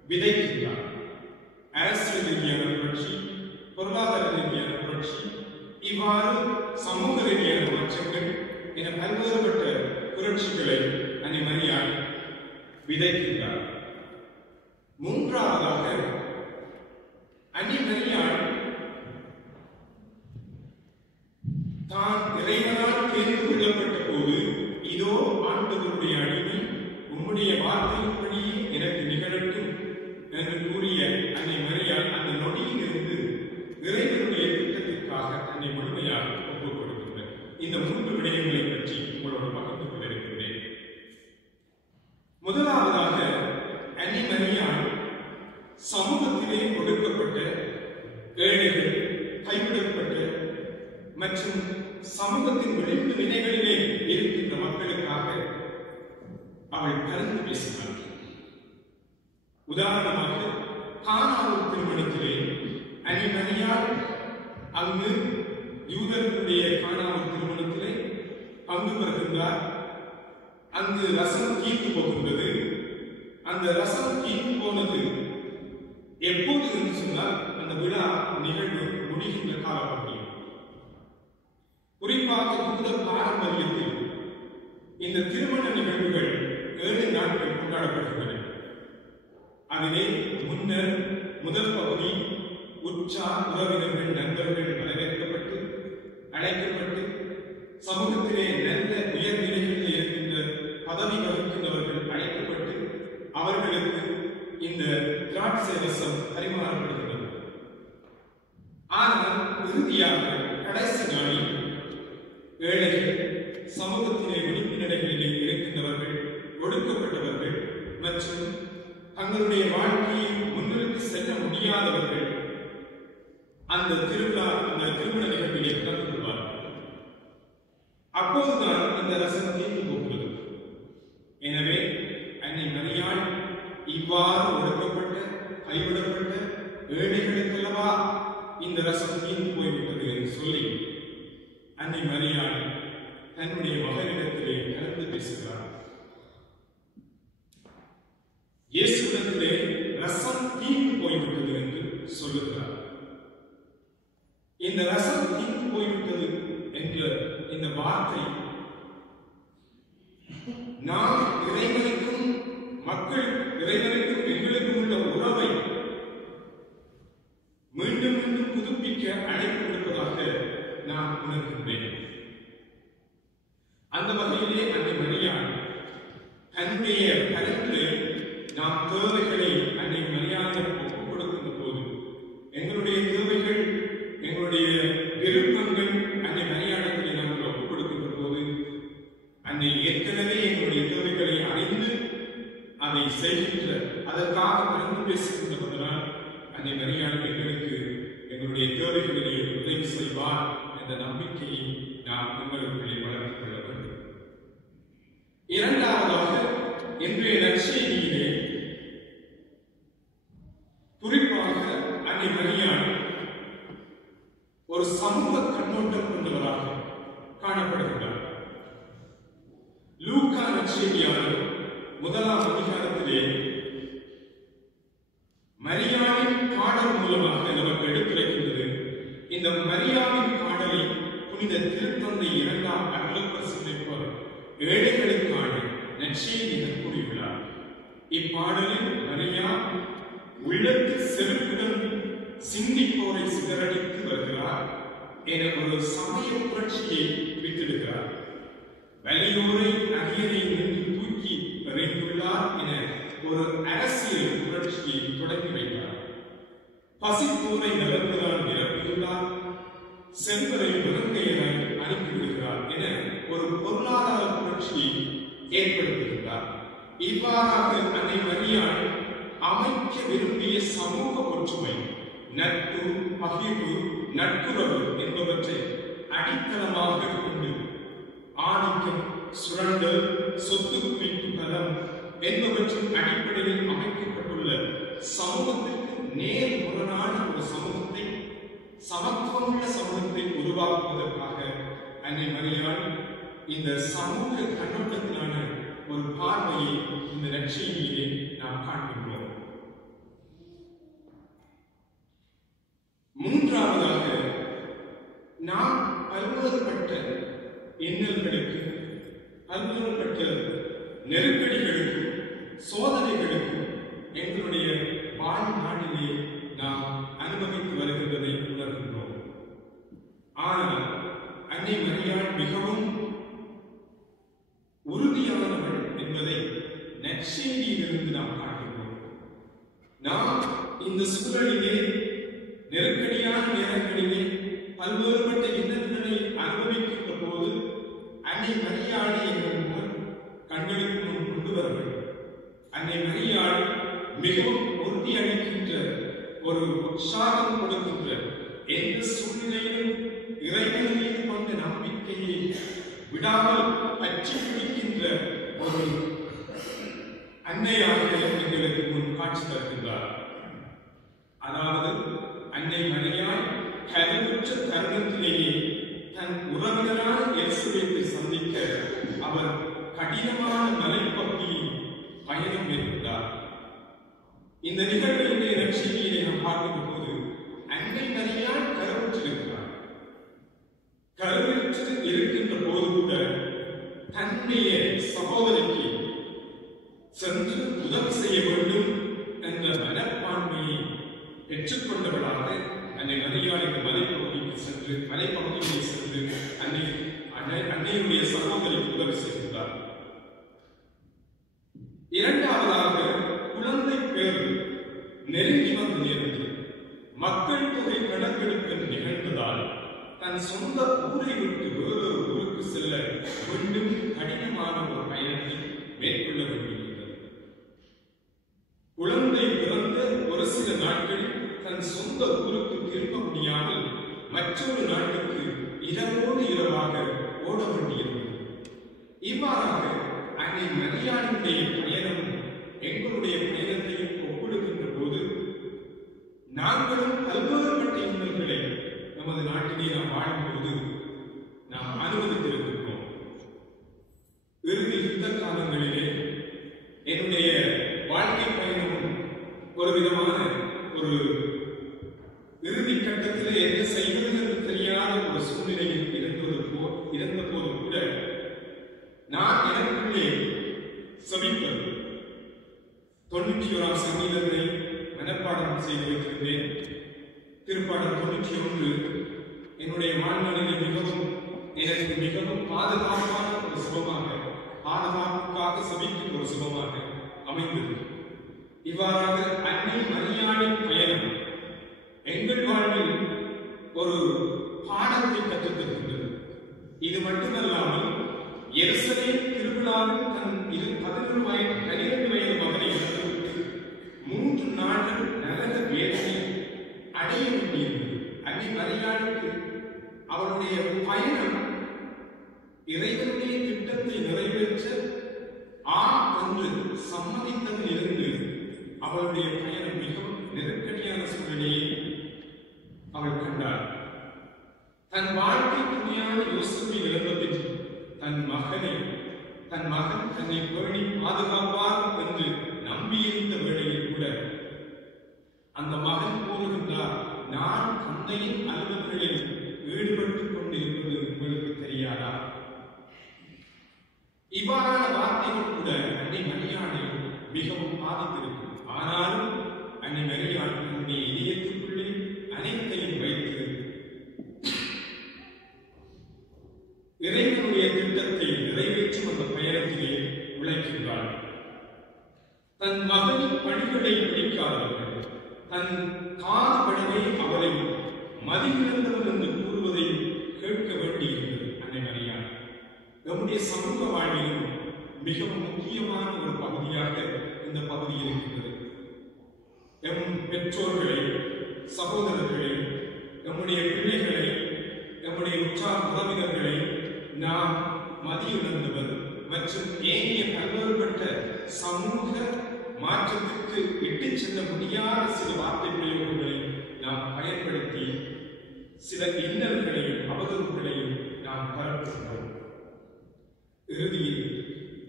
விதைக்கின்றார். அரசியல் ரீதியான புரட்சி, பொருளாதார ரீதியான புரட்சி, இவ்வாறு சமூக ரீதியான மாற்றங்கள் என பல்வேறுபட்ட புரட்சிகளை அன்னை மரியாள் விதைக்கின்றார். மூன்றாவதாக அன்னை மரியாள் தான் இறைவனால் தேர்ந்து கொள்ளப்பட்ட போது, இதோ ஆண்டவருடைய அடிமை, உம்முடைய வார்த்தையின்படியே எனக்கு நிகழட்டும் என்று கூறிய அன்னை மரியாள் அந்த நொடியில் இருந்து இறைவனுடைய திட்டத்திற்காக அன்னை முழுமையாக ஒப்புக் கொடுக்கின்றார். இந்த 3 விடயங்களை பற்றி உங்களோடு பகிர்ந்து கொண்டிருக்கின்றேன். முதலாவதாக அன்னை மரியாள் சமூகத்திலே ஒடுக்கப்பட்ட, ஏழைகள், கைவிடப்பட்ட மற்றும் சமூகத்தின் விளிம்பு நிலைகளிலே இருக்கின்ற மக்களுக்காக அவள் கலந்து பேசினாள். உதாரணமாக கானாவூர் திருமணத்திலே அன்னை மரியாள் அங்கு யூதர்களுடைய கானாவூர் திருமணத்திலே பங்கு பெறுகின்றார். அங்கு ரசம் தீர்ந்து போகின்றது. அந்த ரசம் தீர்ந்து போனது எப்போது என்று சொன்னால் அந்த விழா நிகழ்வு முடிகின்ற காலப்பகுதி. குறிப்பாக யூத பாரம்பரியத்தில் இந்த திருமண நிகழ்வுகள் 7 நாட்கள் கொண்டாடப்படுகின்றன. அதிலே முன்னர் முதல் பகுதி உற்றார் உறவினர்கள், நண்பர்கள் வரவேற்கப்பட்டு அழைக்கப்பட்டு சமூகத்திலே நல்ல உயர்நிலைகளில் இருக்கின்ற பதவி வகிக்கின்றவர்கள் அழைக்கப்பட்டு அவர்களுக்கு இந்த திராட்சை ரசம் பரிமாறப்படுகிறது. ஆனால் இறுதியாக கடைசி நாளில் ஏழைகள், சமூகத்திலே விளிம்பு நிலைகளிலே இருக்கின்றவர்கள், ஒடுக்கப்பட்டவர்கள் மற்றும் தங்களுடைய வாழ்க்கையை முன்னிறுத்தி செல்ல முடியாதவர்கள் அந்த திருமண நிகழ்விலே கலந்து கொள்வார்கள். அப்போதுதான் இந்த ரசம் தீர்ந்து போகிறது. எனவே அன்னை மரியாள் இவ்வாறு ஒடுக்கப்பட்ட, கைவிடப்பட்ட ஏழைகளுக்கல்லவா இந்த ரசம் தீர்ந்து போய்விட்டது என்று சொல்லி அன்னை மரியாள் தன்னுடைய மகனிடத்திலே கலந்து பேசுகிறார். இயேசுவிடத்திலே ரசம் தீர்ந்து போய்விட்டது என்று சொல்லுகிறார். இந்த ரசம் தீர்ந்து போய்விட்டது என்ற இந்த வார்த்தை நாம் இறைவனுக்கும் எங்களுக்கும் உள்ள உறவை மீண்டும் மீண்டும் புதுப்பிக்க அழைப்பு கொடுப்பதாக நான் உணர்கின்றேன். அந்த வகையிலே அன்னை மரியாள் தன்னுடைய கருத்திலே நாம் தேவைகளை அன்னை மரியாளிடம் ஒப்புக் கொடுக்கின்ற போது, எங்களுடைய தேவைகள், எங்களுடைய விருப்பங்கள் அன்னை மரியாளிடத்திலே நாங்கள் ஒப்புக் கொடுக்கின்ற போது, அன்னை ஏற்கனவே எங்களுடைய தேவைகளை அறிந்து அதை செய்கின்ற, அதற்காக கலந்து பேசுகின்றதனால் அன்னை மரியாள் எங்களுக்கு எங்களுடைய தேவைகளிலே உதவி செய்வார் என்ற நம்பிக்கையை நாம் உங்களுக்குள்ளே வளர்த்துக் கொள்ள வேண்டும். இரண்டாவதாக இன்றைய நற்செய்தியிலே குறிப்பாக அன்னை மரியாள் ஒரு சமூக கண்ணோட்டம் கொண்டவராக காணப்படுகிறார். லூக்கா நற்செய்தியாளர் 1ஆம் அதிகாரத்திலே மரியாளின் பாடல் மூலமாக நமக்கு எடுத்துரைக்கின்றது. இந்த மரியாளின் பாடலை புனித திருத்தந்தை 2ஆம் அருளப்பர் சிந்திப்பவர் ஏழைகளுக்கான நற்செய்தி என கூறியுள்ளார். இப்பாடலில் மரியா உள்ளத்தில் செருக்குடன் சிந்திப்போரை சிதறடித்து வருகிறார் என ஒரு சமய புரட்சியை வித்திடுகிறார். வலியோரை அகியரை நின்று தூக்கி எறிந்துள்ளார் என ஒரு அரசியல் புரட்சியை தொடங்கி வைத்தார். பசிப்போரை நலன்களால் நிரப்பியுள்ளார், செல்வரை விலங்கையராய் அனுப்பிவிடுகிறார் என ஒரு பொருளாதார புரட்சியை ஏற்படுத்துகிறார். இவ்வாறாக அன்னை மரியாள் அமைக்க விரும்பிய சமூக ஒற்றுமை, நட்பு, பகிர்வு, நட்புறவு என்பவற்றை அடித்தளமாக கொண்டு ஆதிக்கம், சுரண்டல், சொத்து குவிப்பு பலம் என்பவற்றின் அடிப்படையில் அமைக்கப்பட்டுள்ள சமூகத்திற்கு நேர் முரணான ஒரு சமூகத்தை, சமத்துவமுள்ள சமூகத்தை உருவாக்குவதற்காக அன்னை மரியாள் இந்த சமூக கண்ணோட்டத்திலான ஒரு பார்வையை இந்த நற்செய்தியிலே நாம் காண்கின்றோம். மூன்றாவதாக நாம் பல்வேறுபட்ட இன்னல்களுக்கு, பல்வேறுபட்ட நெருக்கடிகளுக்கும் சோதனைகளுக்கும் எங்களுடைய வாழ்நாளிலே நாம் அனுபவித்து வருகின்றதை உணர்கின்றோம். ஆனால் அன்னை மரியாள் மிகவும் உறுதியானவள் என்பதை நற்செய்தியிலிருந்து நாம் பார்க்கின்றோம். நாம் இந்த சூழலிலே நெருக்கடியான நேரங்களிலே பல்வேறுபட்ட இன்னல்களை அனுபவிக்கின்ற போது அன்னை மரியாளை எங்கள் முன் கண்களுக்கு முன் கொண்டு வர வேண்டும். அன்னை மரியாள் மிகவும் உறுதி அளிக்கின்ற, ஒரு உற்சாகம் கொடுக்கின்ற, எந்த சூழ்நிலையிலும் இறைவன் மீது கொண்ட நம்பிக்கையை விடாமல் பற்றி பிடிக்கின்ற ஒரு அன்னையாக எங்களுக்கு முன் காட்சி தருகின்றார். அதாவது அன்னை மரியாள் கருவுற்ற தருணத்திலேயே தன் உறவினரான எலிசபெத்தை சந்திக்க அவர் கடினமான மலைப்பகுதியில் பயணம் மேற்கொண்டார். இந்த நிகழ்வுடைய நற்செய்தியை நாம் பார்க்கும் போது அன்னை மரியாள் கருவுற்றிருக்கிறார். கருவுற்று இருக்கின்ற போது கூட தன்னுடைய சகோதரிக்கு சென்று உதவி செய்ய வேண்டும் என்ற மனப்பான்மையை பெற்றுக்கொண்டவளாக அன்னை மரியாள் இந்த மலைப்பகுதியில் சென்று அன்னையுடைய சகோதரிக்கு உதவி செய்கிறார். இரண்டாவதாக குழந்தை பேர் நெருங்கி வந்து நேர்ந்தது. மக்கள் தொகை கணக்கெடுப்பு நிகழ்ந்ததால் தன் சொந்த ஊரை விட்டு வேறொரு ஊருக்கு செல்ல மீண்டும் கடினமான ஒரு பயணத்தை மேற்கொள்ள வேண்டியிருந்தது. குழந்தை பிறந்த ஒரு சில நாட்களில் தன் சொந்த ஊருக்கு திரும்ப முடியாமல் மற்றொரு நாட்டுக்கு இரவோடு இரவாக ஓட வேண்டியிருந்தது. இவ்வாறாக அன்னை மரியாளுடைய பயணம் எங்களுடைய பயணத்தையும் ஒப்பிடுகின்ற போது நாங்களும் பல்வேறுபட்ட இன்னல்களை நமது நாட்டிலே நாம் வாழும்போது நாம் அனுமதித்திருக்கிறோம். இறுதி யுத்த காலங்களிலே என்னுடைய வாழ்க்கை பயணமும் ஒரு விதமான ஒரு இறுதி கட்டத்திலே என்ன செய்வது என்று தெரியாத ஒரு சூழ்நிலையில் இருந்த போது கூட நான் எனக்குள்ளே சபிப்பது 91 சங்கீதத்தை மனப்பாடம் செய்து வைத்திருந்தேன். திருப்பாடல் 91 என்னுடைய வாழ்நாளிலே எனக்கு மிகவும் பாதுகாப்பான ஒரு சுபமாக, பாதுகாப்புக்காக சபிக்கும் ஒரு சுபமாக அமைந்தது. இவ்வாறாக அன்னை மரியாளின் பயணம் எங்கள் வாழ்வில் ஒரு பாடத்தை கற்றுத்தருகின்றது. இது மட்டுமல்லாமல் எருசலேம் திருவிழாவில் தன் 12 வயது மகனை இழந்துவிட்டு 3 நாட்கள் நரக வேதனை அடைய வேண்டியிருந்தது. அன்னை மரியாளுக்கு அவருடைய பயணம் இறைவனுடைய திட்டத்தை நிறைவேற்ற என்று சம்மதித்ததில் இருந்து அவளுடைய பயணம் மிகவும் நெருக்கடியான சூழ்நிலையை அவள் கண்டாள். தன் வாழ்க்கை துணையான யோசேப்பை இழந்ததில் தன் மகன் தன்னை பேணி பாதுகாப்பார் என்று நம்பியிருந்த வேளையில் கூட அந்த மகன் கூறுகின்றார், நான் தந்தையின் அலுவல்களில் ஈடுபட்டுக் கொண்டிருப்பது உங்களுக்கு தெரியாதா? இவ்வாறான வார்த்தைகள் கூட அன்னை மரியாளை மிகவும் பாதித்திருக்கும். ஆனாலும் அன்னை மரியாள் தன்னுடைய இதயத்துக்குள்ளே அனைத்தையும் வைத்து இறைவனுடைய திட்டத்தை நிறைவேற்றும் அந்த பயணத்திலே உழைக்கின்றாள். தன் மகனின் பணிகளை பிடிக்காதவர்கள், தன் காது பணிவை அவரை மதியிழந்தவர் என்று கூறுவதை கேட்க வேண்டியிருந்தது அன்னை மரியாள். நம்முடைய சமூக வாழ்விலும் மிகவும் முக்கியமான ஒரு பகுதியாக இந்த பகுதி இருக்கின்றது. எம் பெற்றோர்களை, சகோதரர்களை, நம்முடைய பிள்ளைகளை, நம்முடைய உற்றார் உறவினர்களை நாம் மதியுணர்ந்தவர் மற்றும் ஏனைய பல்வேறுபட்ட சமூக மாற்றத்திற்கு இட்டுச் செல்ல முடியாத சில வார்த்தை பிரயோகங்களை நாம் பயன்படுத்தி சில இன்னல்களையும் அவதூறுகளையும் நாம் பரப்புகிறோம். இறுதியில்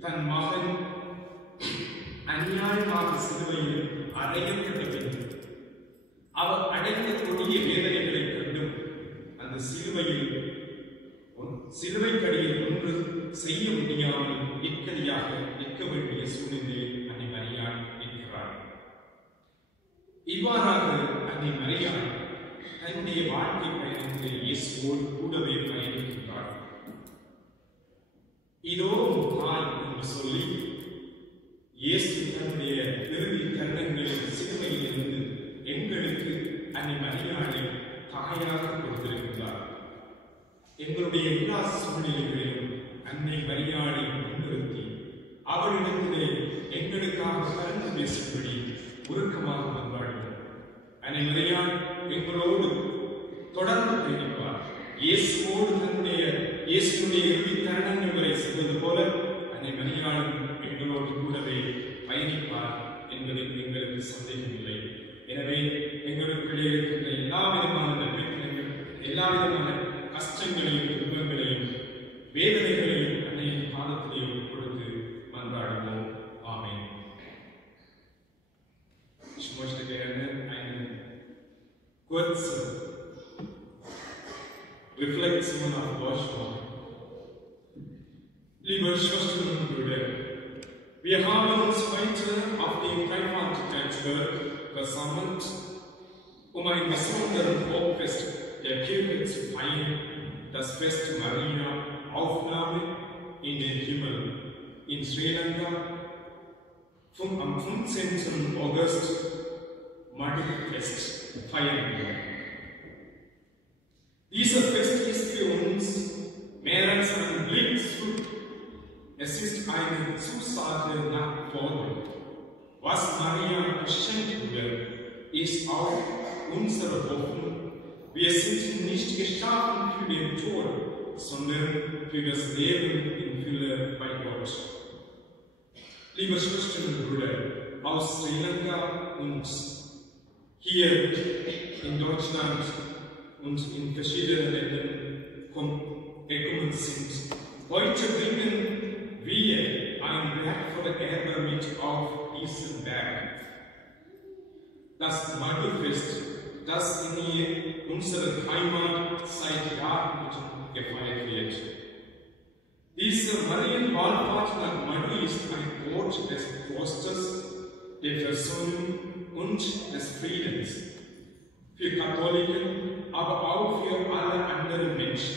தன் மகன் அநியாயமாக சிலுவையில் அடையப்பட்ட பின் அவர் அடைந்த கொடிய வேதனைகளை கண்டும் அந்த சிலுவையில் சிலுவைக்கடியில் ஒன்று செய்ய முடியாமல் இக்கடியாக நிற்க வேண்டிய சூழ்நிலையில் அன்னை மரியாள் இருக்கிறார். இவ்வாறாக அன்னை மரியாள் தன்னுடைய வாழ்க்கை பயணத்தில் இயேசுவோடு கூடவே பயணிக்கின்றார். இதோ தாய் என்று சொல்லி இயேசு தன்னுடைய இறுதி தருணங்களில் சிலுவையில் இருந்து எங்களுக்கு அன்னை மரியாளை தாயாக கொடுத்திருக்கிறார். எங்களுடைய எல்லா சூழ்நிலைகளிலும் அன்னை மரியாளை முன்னிறுத்தி அவரிடத்திலே எங்களுக்காக கலந்து பேசும்படி உருக்கமாக வந்தார்கள். அன்னை மரியாள் எங்களோடு தொடர்ந்து பயணிப்பார். இயேசுவோடு தன்னுடைய இயேசுடைய இறுதி தருணங்கள் வரை செல்வது போல அன்னை மரியாளும் எங்களோடு கூடவே பயணிப்பார் என்பதில் எங்களுக்கு சந்தேகமில்லை. எனவே எங்களுக்குள்ளே இருக்கின்ற எல்லா விதமான நம்பிக்கைகள், எல்லா விதமான கஷ்டங்களையும் துன்பங்களையும் வேதனைகளையும் அன்னையின் காலத்திலே கொடுத்து மன்றாடுவோம். ஆமென். Ich möchte gerne eine kurze Reflexion auf Deutsch machen. Liebe Schwestern und Brüder, wir haben uns heute auf dem Dreifaltigkeitsberg versammelt, um ein besonderes Hochfest der Kirche zu feiern, das Fest Maria Aufnahme in den Himmel in Sri Lanka am 15. August Madhu-Fest feiern wir. Dieses Fest ist für uns mehr als ein Blick zurück. Es ist eine Zusage nach vorne. Was Maria geschenkt wurde, ist auch unsere Hoffnung. Wir sind nicht geschaffen für den Tod, sondern für das Leben in Fülle bei Gott. Liebe Schwestern und Brüder aus Sri Lanka und hier in Deutschland und in verschiedenen Ländern gekommen sind, heute bringen wir ein wertvolles Erbe mit auf diesen Berg. Das Madhu-Fest, das in unserer Heimat seit Jahren gefeiert wird. Diese Marienwallfahrt nach Madhu ist ein Ort des Trostes, der Versöhnung und des Friedens. Für Katholiken, aber auch für alle anderen Menschen.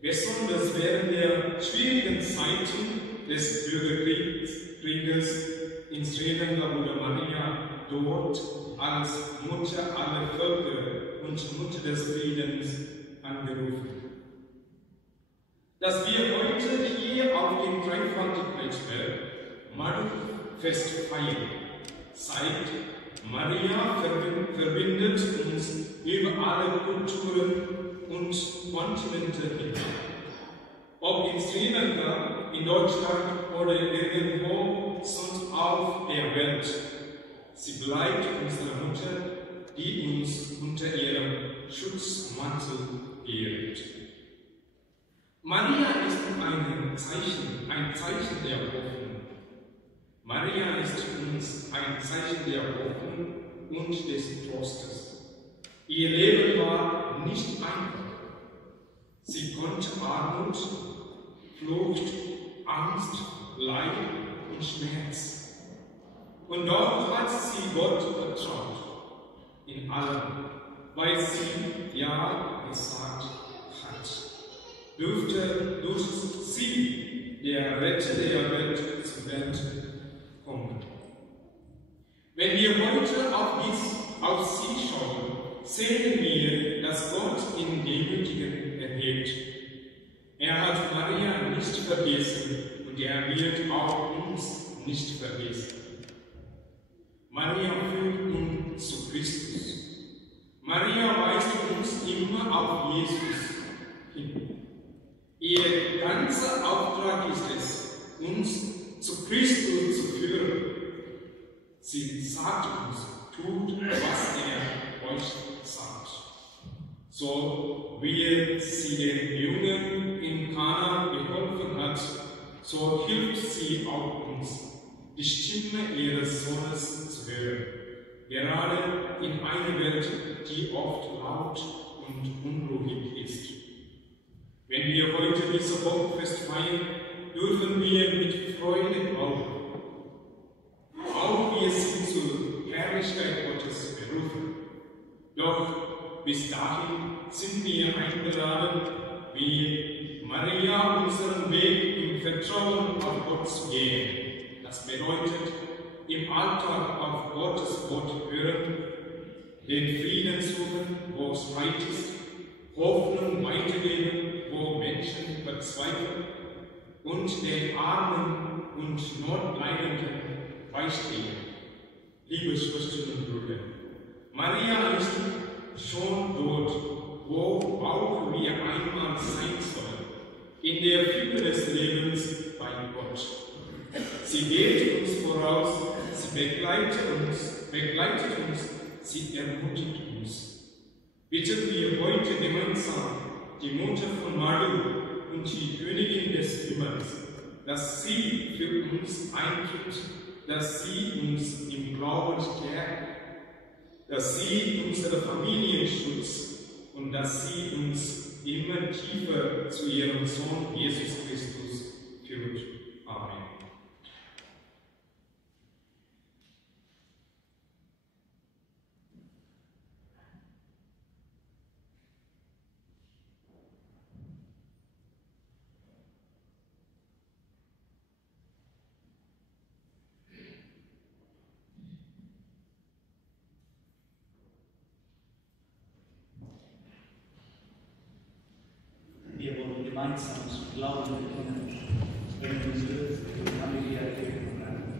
Besonders während der schwierigen Zeiten des Bürgerkrieges in Sri Lanka wurde Maria dort als Mutter aller Völker und Mutter des Friedens angerufen. Dass wir heute hier auf dem Dreifaltigkeitsberg Madhu-Fest feiern, zeigt, Maria verbindet uns über alle Kulturen und Kontinente hinweg. Ob in Sri Lanka, in Deutschland oder irgendwo sonst auf der Welt. Sie bleibt unsere Mutter, die uns unter ihrem Schutzmantel ehrt. Maria ist ein Zeichen der Hoffnung. Maria ist uns ein Zeichen der Hoffnung und des Trostes. Ihr Leben war nicht einfach. Sie konnte Armut, Flucht, Angst, Leid und Schmerz. Und doch hat sie Gott vertraut. In allem, weil sie Ja gesagt hat, dürfte durch sie der Retter der Welt zur Welt kommen. Wenn wir heute auf sie schauen, sehen wir, dass Gott ihn Demütigen erhebt. Er hat Maria nicht vergessen und er wird auch uns nicht vergessen. Maria führt uns zu Christus. Maria weist uns immer auf Jesus hin. Ihr ganzer Auftrag ist es, uns zu Christus zu führen. Sie sagt uns, tut, was er euch sagt. So wie sie den Jungen in Kana geholfen hat, so hilft sie auch uns, die Stimme ihres Sohnes zu hören, gerade in einer Welt, die oft laut und unruhig ist. Wenn wir heute diese Hochfest feiern, dürfen wir mit Freude auch wir sind zur Herrlichkeit Gottes berufen. Doch bis dahin sind wir eingeladen, wie Maria unseren Weg im Vertrauen auf Gott zu gehen. Das bedeutet, im Alltag auf Gottes Wort hören, den Frieden suchen, wo es Streit ist, Hoffnung weitergeben, wo Menschen verzweifeln und den Armen und Notleidenden beistehen. Liebe Schwestern und Brüder, Maria ist schon dort, wo auch wir einmal sein sollen, in der Fülle des Lebens bei Gott. Sie geht uns voraus, sie begleitet uns, sie ermutigt uns. Bitten wir heute gemeinsam die Mutter von Maria und die Königin des Himmels, dass sie für uns eintritt, dass sie uns im Glauben stärkt, dass sie unsere Familien schützt und dass sie uns immer tiefer zu ihrem Sohn Jesus Christus führt. Amen. Wir wollen gemeinsam zum Glauben bekennen, wenn unsere Familie erleben werden.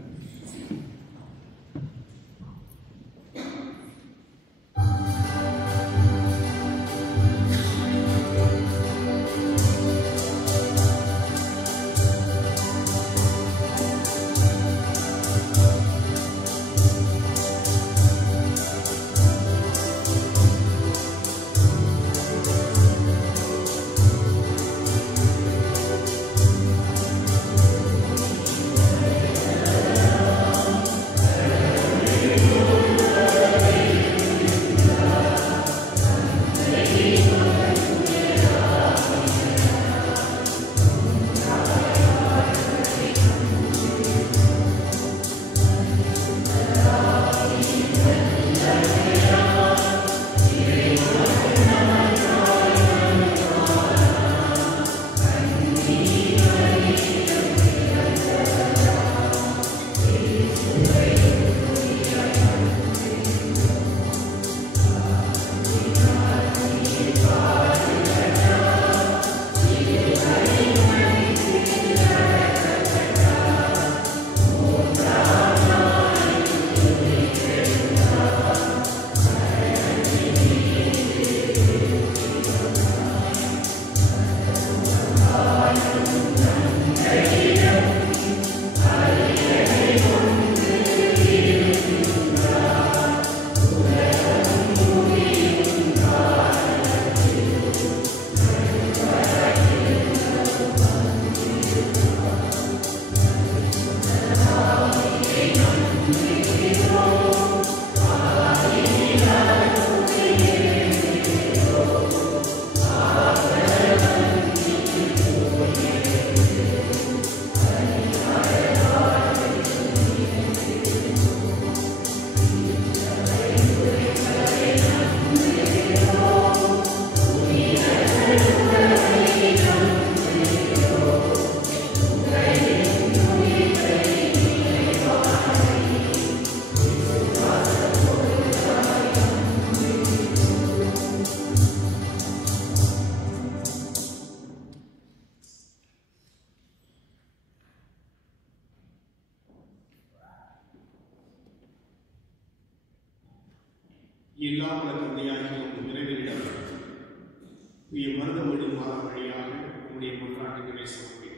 எல்லாம் உள்ள தந்தையாகிய உங்கள் நிறைவேறிடம் உடைய மருதமொழி மாதம் வழியாக உடைய முன்றாட்டுகளை சமர்ப்பிக்கும்.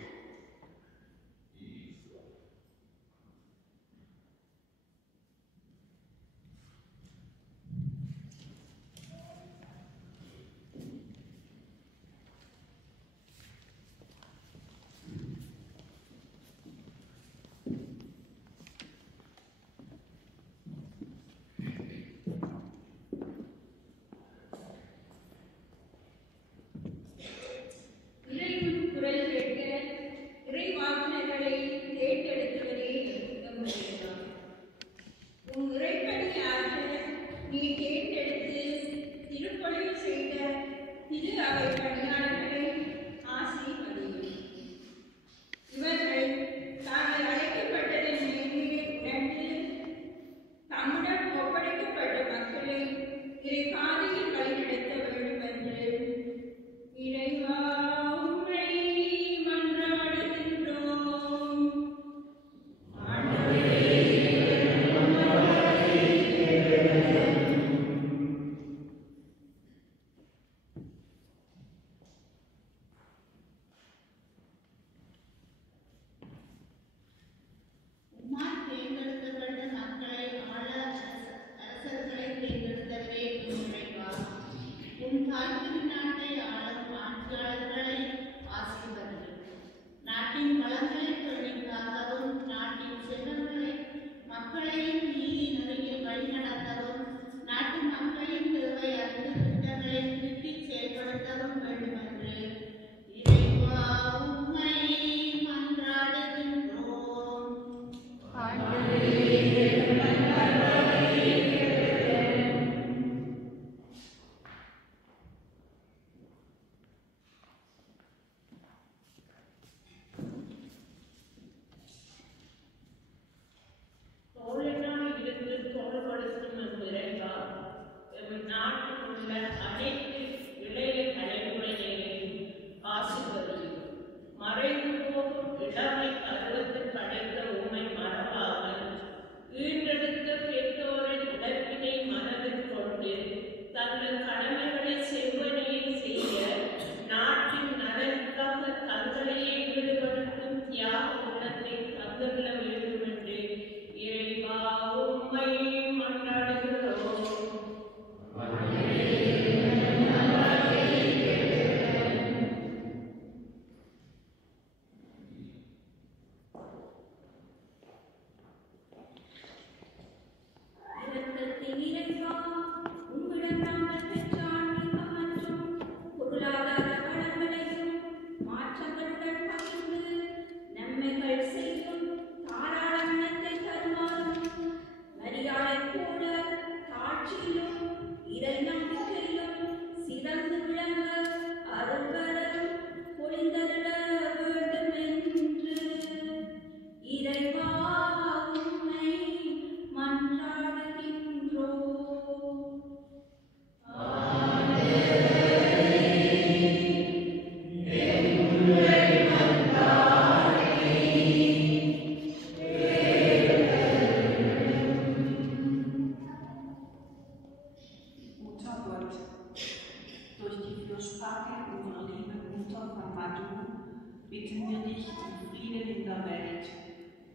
bitten wir dich um Frieden in der Welt,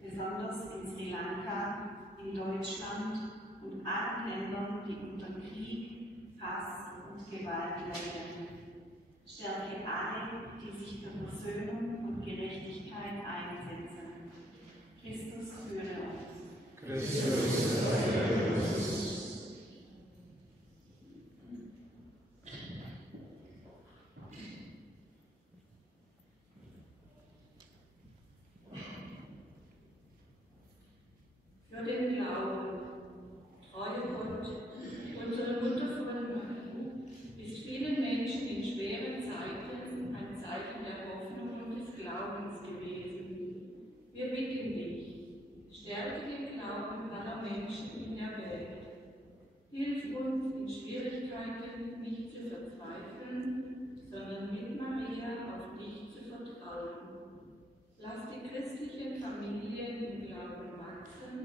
besonders in Sri Lanka, in Deutschland und allen Ländern, die unter Krieg, Hass und Gewalt leiden. Stärke alle, die sich für Versöhnung und Gerechtigkeit einsetzen. Christus führe uns. Christus führe uns. Für den Glauben, treue Gott, unsere wundervolle Marie, ist vielen Menschen in schweren Zeiten ein Zeichen der Hoffnung und des Glaubens gewesen. Wir bitten dich, stärke den Glauben aller Menschen in der Welt. Hilf uns in Schwierigkeiten nicht zu verzweifeln, sondern mit Maria auf dich zu vertrauen. Lass die christlichen Familien im Glauben wachsen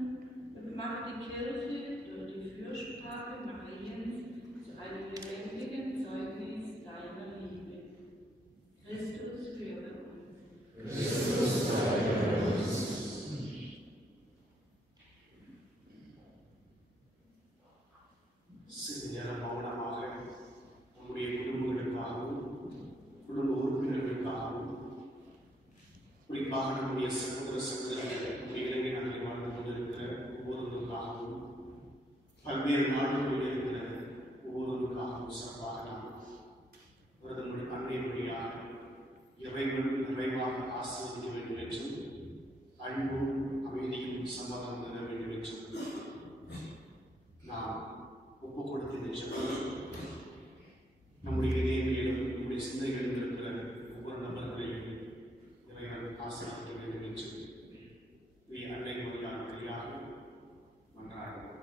und mach die Kirche durch die Fürsprache Mariens zu einem lebendigen Zeugnis deiner Liebe. Christus führe uns. Christus führe uns. சிறிது நேரம் மௌனமாக நம்முடைய குடும்பங்களுக்காகவும் குடும்ப உறுப்பினர்களுக்காகவும் குறிப்பாக நம்முடைய சகோதர சகோதரிகள் நம்முடைய இலங்கை நாட்டில் வாழ்ந்து கொண்டிருக்கிற ஒவ்வொருவருக்காகவும் பல்வேறு நாடுகளில் இருக்கிற ஒவ்வொருவருக்காகவும் சிறப்பாக நாம் பிரதமர் அன்னை வழியாக இறைவன் நிறைவாக ஆசீர்வதிக்க வேண்டும் என்றும் அன்பும் அமைதியும் சமாதானம் தர வேண்டும் என்றும் நாம் ஒப்புக் கொடுத்த ஜெபம் நம்முடைய இதயங்களிலும் நம்முடைய சிந்தைகளிலும் இருக்கிற ஒவ்வொரு நபர்களையும் இறைவன் ஆசீர்வதிக்க வேண்டும் என்று அன்னை மரியாதை வழியாக மன்றாடுவோம்.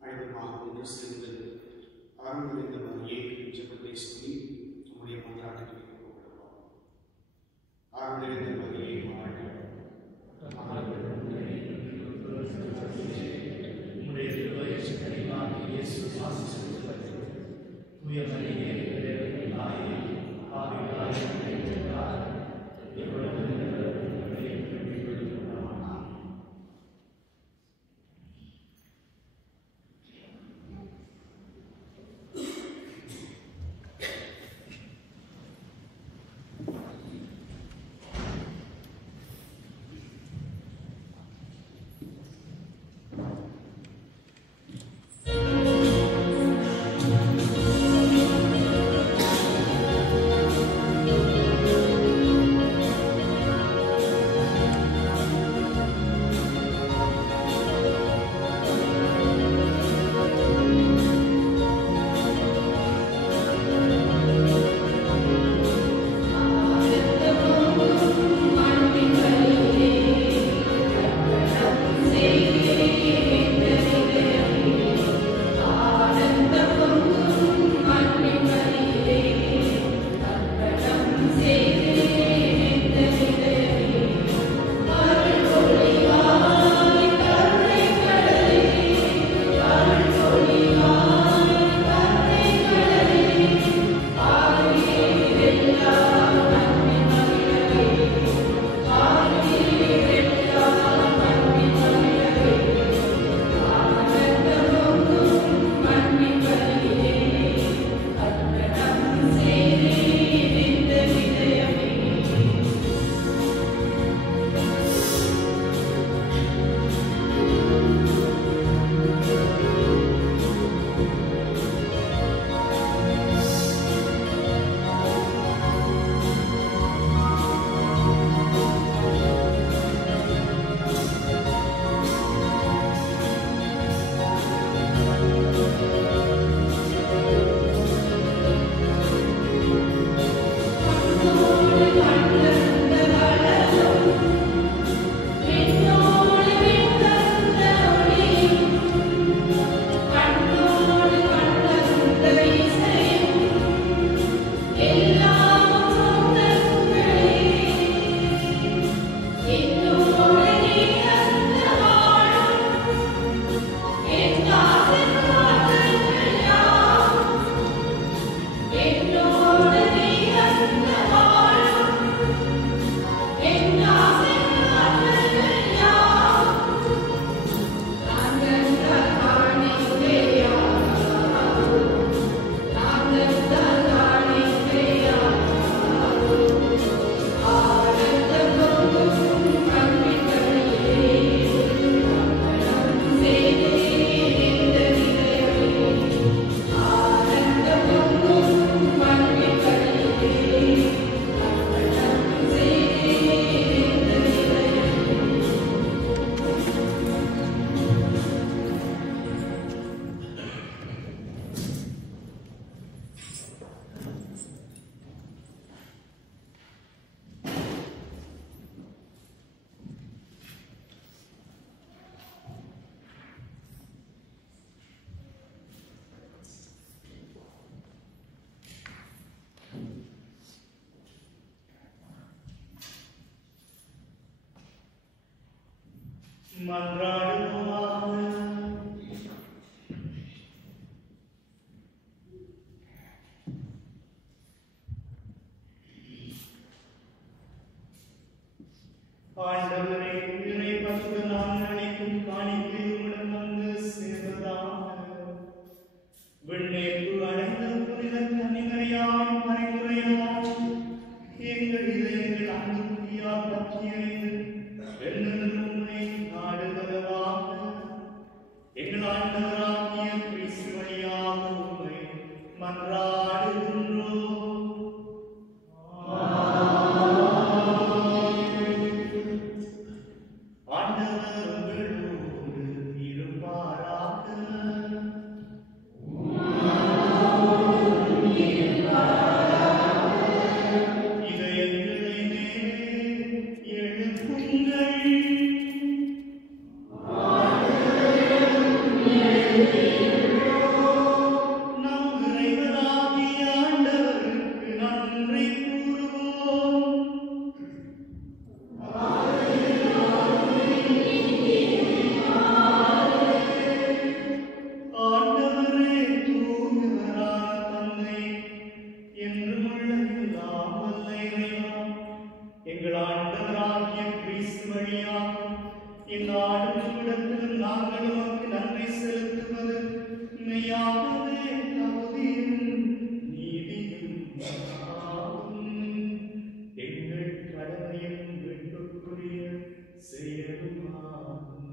அனைவருமாக ஒன்று சேர்ந்து ஆரம்பித்த மரியே ஜெபத்தை சொல்லி நம்முடைய மன்றாட்டத்தை கொண்டுவிடுவோம். ஆரம்பித்த மரியே வாழ்க. மன்றாடுவோமாக. ஆண்டவரே, இறை பசுடன் நான் அளிக்கும் காணிக்கை உம்மிடம் வந்து சேர்வதாக. விண்ணேற்பு அடைந்த புனித கன்னிமரியாவின் பரிந்துரையால் எங்கள் இதயங்கள் அன்புக்குரியால் பற்றி எறிந்து வெண்ணென்று உம்மை நாடுவதாக. எங்கள் ஆண்டவராகிய கிறிஸ்து வழியாக உம்மை மன்றாடுகின்றோம். ஆண்டவர் உங்களோடு இருப்பாராக. இதயங்களை மேலே எழுப்புங்கள். நம் இறைவனாகிய ஆண்டவருக்கு நன்றி கூறுவோம். ஆண்டவரே, தூயவரான தந்தை, என்றுமுள்ள எல்லாம் வல்ல இறைவா, எங்கள் ஆண்டவராகிய கிறிஸ்து வழியாக இந்த ஆண்டவரிடத்தில் நாங்கள் உமக்கு நன்றி செலுத்துவது மெய்யாகவே தகுதியும் நீதியும் ஆகும். எங்கள் கடமையும் வெட்கக்குரிய செயலுமாகும்.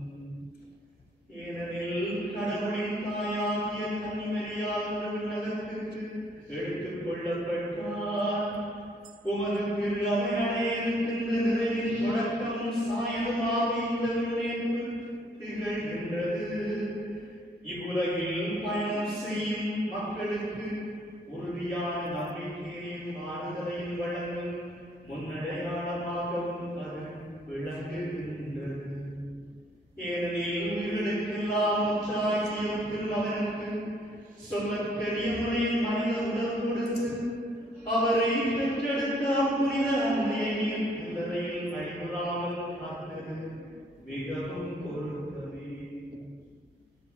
ஏனெனில் கடவுளின் தாயாகிய கன்னிமரியால் விண்ணகத்திற்கு எடுத்துக் கொள்ளப்பட்டார். உமது திரு அவை அடைய இருக்கின்ற நிறைவின் தொடக்கமும் சாயலுமாக இந்த விண்ணேற்பு திகழ்கின்றது. இவ்வுலகில் பயணம் செய்யும் மக்களுக்கு உறுதியான நம்பிக்கையையும் ஆறுதலையும் வழங்கும் முன்னடையாளமாகவும் அது விளங்குகின்றது. ஏனெனில் உயிர்களுக்கெல்லாம் உற்சாகிய திருமகனுக்கு சொல்லற்கரிய முறையில் மனித உடல் கொடுத்து அவரை பெற்றெடுத்த புனித அன்னையை இல்லறையில் அழிவுறாமல் காத்தது மிகவும் பொருத்தமே.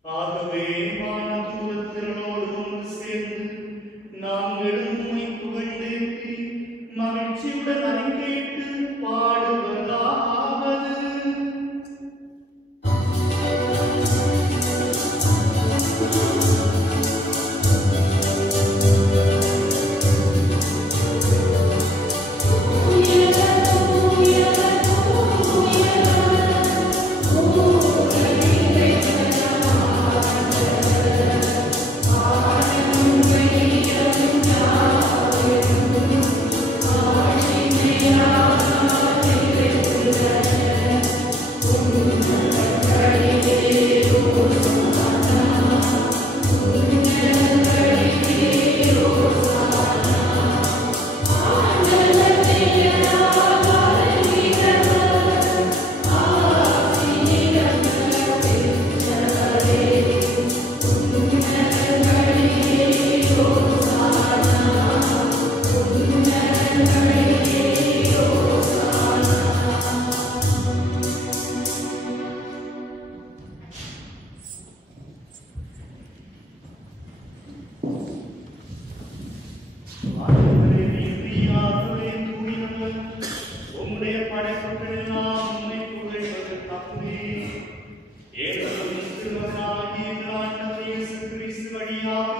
ஆகவே வானதூதத்திரளோடு ஒன்று சேர்ந்து நாங்களும் உம்மை புகழ்ந்தேத்தி மகிழ்ச்சியுடன் அறிக்கையிட்டு பாடுவதாவது. உம்முடைய படைப்புகள் எல்லாம் உம்மை புகழ்வது தகுதி. ஏனெனில் திருமகனாகிய எங்கள் ஆண்டவர் இயேசு கிறிஸ்து வழியாக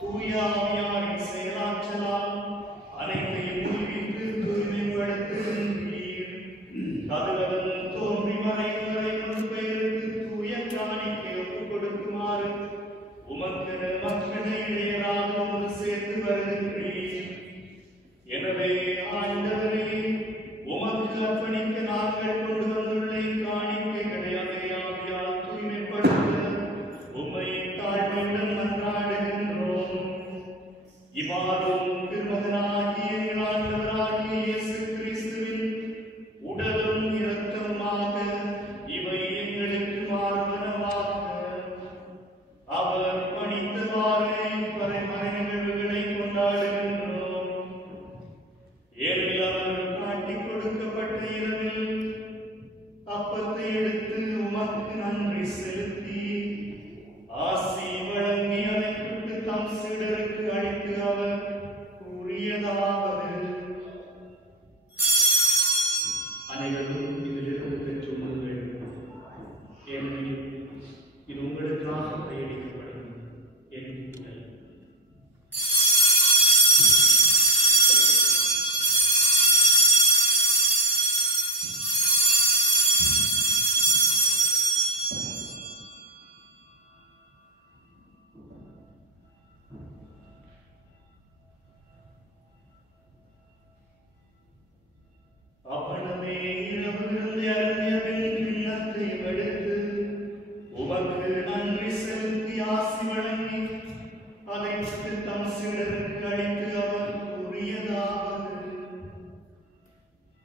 தூய ஆவியாரின் செயலாற்றலால் அனைத்தையும் உயிர்ப்பித்து தூய்மைப்படுத்துகின்றீர். கதிரவன் தோன்றி மறையும் வரை முன்பெயருக்கு தூய காணிக்கை ஒப்புக் கொடுக்குமாறு உமக்கு மக்கள் இடையராக ஒன்று சேர்ந்து வருகின்றீர். எனவே ஆண்டவரே, உமக்கு அர்ப்பணிக்க நாங்கள் கொண்டு வந்துள்ள காணிக்கைகளை அதையாவியால் தூய்மைப்படுத்த உம்மை தாழ்மையுடன் மன்றாடுகின்றோம். இவ்வாறும் திருமகனாகிய எங்கள் ஆண்டவராகிய இயேசு கிறிஸ்துவின் உடலும் இரத்தமாக இவை எங்களுக்கு மாறுவனவாக. அவர் பணித்தவாறே பரமறை நிகழ்வுகளை கொண்டாடுகின்றோம். ஏனெனில் அவர் காட்டிக் கொடுக்கப்பட்ட இரவில் அப்பத்தை எடுத்து நன்றி செலுத்தி ஆசி வழங்கி அதை விட்டு தம் சீடருக்கு அளித்து அவர் கூறியதாவது: அனைவரும் இதிலிருந்து பெற்றுள்ளீர்கள், ஏனெனில் இது உங்களுக்காக கையளிக்கப்படும் என் உடல். அவனமே இரவிலிருந்து அருந்திய பின் கிண்ணத்தை எடுத்து உமக்கு நன்றி செலுத்தி ஆசி வழங்கி அதை விட்டு தம் சீடருக்கு அளித்து அவர் கூறியதாவது: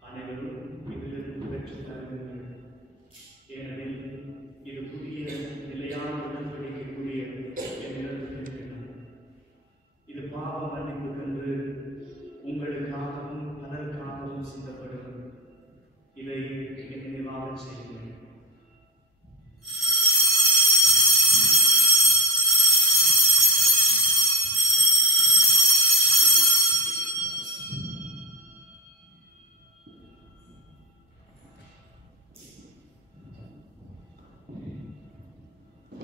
அனைவரும் இதிலிருந்து பெற்றுத் தருங்கள், ஏனெனில் இது புதிய நிலையான உடன்படிக்கைக்குரிய என் இரத்தத்தின். இது பாவ மன்னிப்புக்கென்று உங்களுக்காகவும் பலருக்காகவும் சிந்தப்படும். இதை நினைவாக செய்யுங்கள்.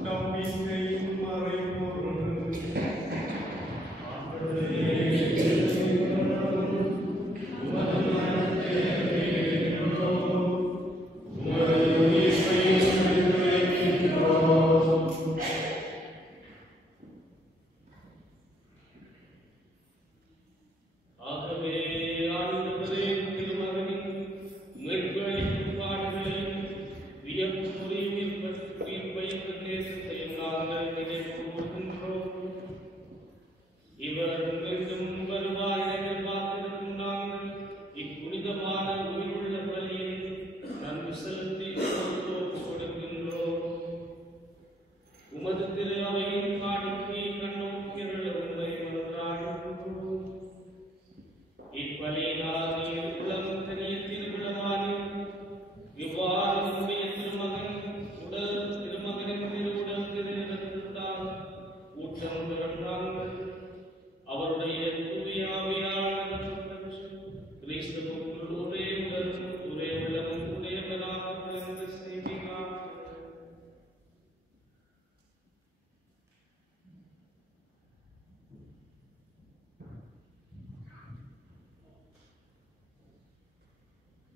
நம்பிக்கையின் மறைபொருள் ஆகவே ஆண்டவரே, திருமகனின் மீட்பளிக்கும் பாடுகளையும் வியப்புரையும் வைத்த தேசத்தையும் நாங்கள் நினைவு கூர்கின்றோம். இவர் மீண்டும் வருவார் என்று பார்த்திருக்கும் நாங்கள் இப்புனிதமான உயிருள்ள பலியை நன்றி செலுத்தி கொடுக்கின்றோம். உமது திரு அவையின் காணிக்கையை கண்ணோக்கியுள்ள உண்மை மன்றாடுகின்றோம். இப்பலியினால் நீர் உலகம் தெரிய திருவிழமான இவ்வாறு உடைய திருமகன் உடல் திருமகனின் திருவுடல் திருத்தால் ஊற்றம் திறந்தாங்கள். அவருடைய தூயாவியான கிறிஸ்துவுக்குள் ஒரே உடல் ஒரே உள்ளம் உடையவராக பிறந்து செய்கிறார்.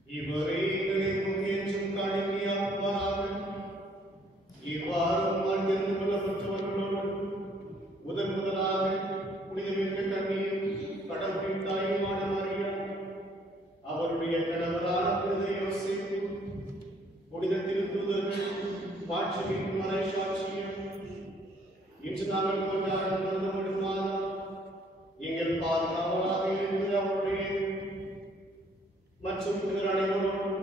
இவரே என்றும் காணிக்கையாக்குவாராக. இவ்வாறு வாழ்ந்து கொள்ளப்பட்டவர்களோடு முதலாக புனிதமிக்க கண்ணியும் கடவுளின் தாயுமான மரியா, அவருடைய கணவரான புனித யோசேப்பு, புனித திருத்தூதர்கள், மாட்சியின் மறைசாட்சியம், இன்று நாங்கள் கொண்டாடும் மருதமடும் மாதம் எங்கள் பாதுகாவலாக இருக்கிற அவருடைய மற்றும் புனிதர் அனைவரோடும்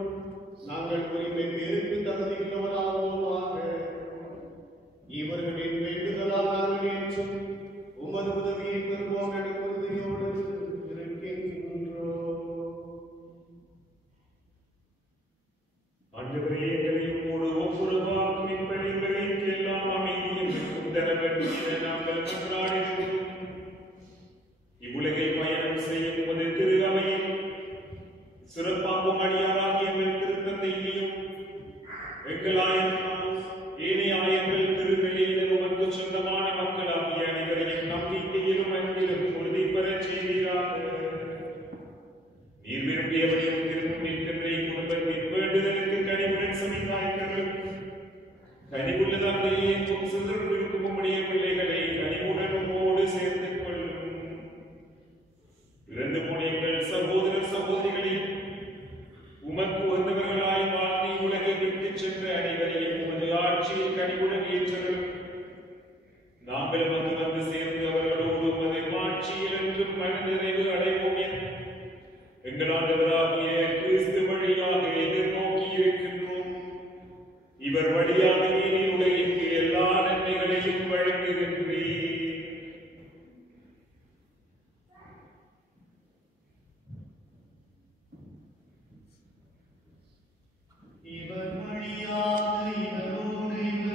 நாங்கள் உரிமை பேருக்கு தகுதியுள்ளவராக இவர்களின் வேண்டுதலால் நாங்கள் ஏற்றும் உமது உதவியை பெறுவோம் என உறுதியோடு இருக்கின்றோம். ஆண்டவரே, எங்களை உம்மோடு ஒப்புரவாக்கும் இப்படிகளுக்கு எல்லாம் அமைதியும் தர வேண்டும் என நாங்கள் மன்றாடுகின்றோம். இவ்வுலகில் பயணம் செய்யும் உமது திரு அவையில் சிறப்பாகும் அடியாராகிய எங்கள் திருத்தந்தையிலும் எங்கள் ஆயர்களும் ஏனைய ஆயர்கள் திருநிலையிலும் உமக்கு சொந்தமான மக்களாகிய அனைவரையும் நம்பிக்கையிலும் அன்பிலும் உறுதி பெறச் செய்வீராக. நீர் விரும்பியபடி உங்கிருக்கும் நிற்கின்ற இக்குடும்பத்தின் வேண்டுதலுக்கு கனிவுடன் செவிசாய்த்தருளும். கனிவுள்ள தந்தையை என்றும் சிதறிருக்கும் உம்முடைய பிள்ளைகளை கனிவுடன் உம்மோடு சேர்ந்து கொள்ளும். இறந்து போன எங்கள் சகோதரர் சகோதரிகளையும் உமக்கு வந்தவர்களாய் வாழ்த்தி உலகை விட்டுச் சென்ற அனைவரையும் உமது ஆட்சியில் கனிவுடன் ஏற்றரும். நாங்களும் அங்கு வந்து சேர்ந்து அவர்களோடு உமது ஆட்சியில் என்றும் மனநிறைவு அடைவோம் என எங்கள் ஆண்டவராகிய கிறிஸ்து வழியாக எதிர்நோக்கி இருக்கின்றோம். இவர் வழியாகவே நீ உலகிற்கு எல்லா நன்மைகளையும் வழங்குகின்றீர். இவர் வழியாக இவரோடு இவர்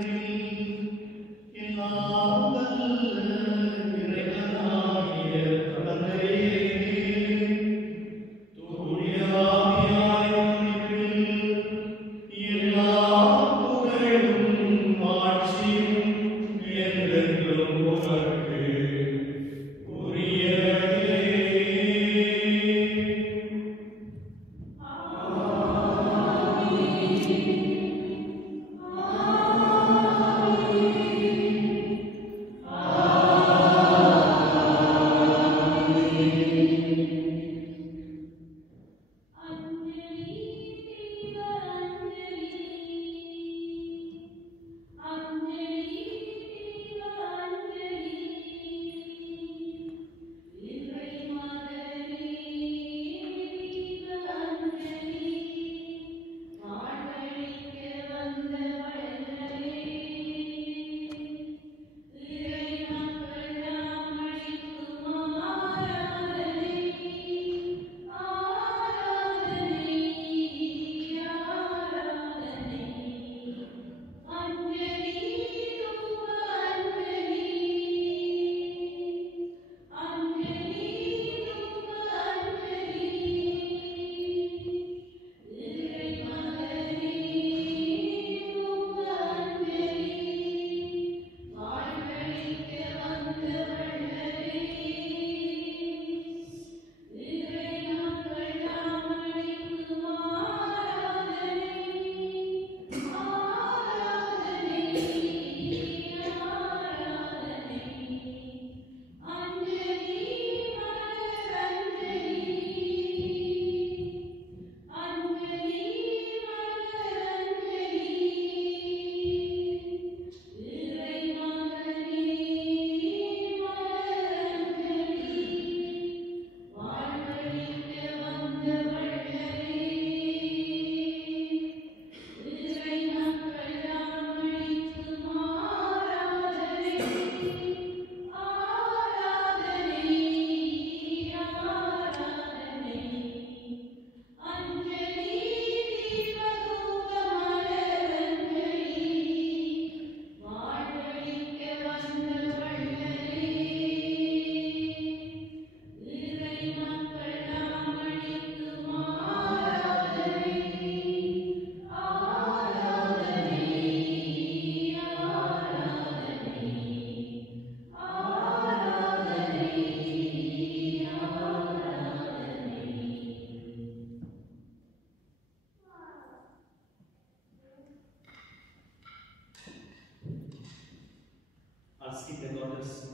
asking the goddess,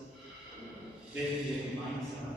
then the minds are.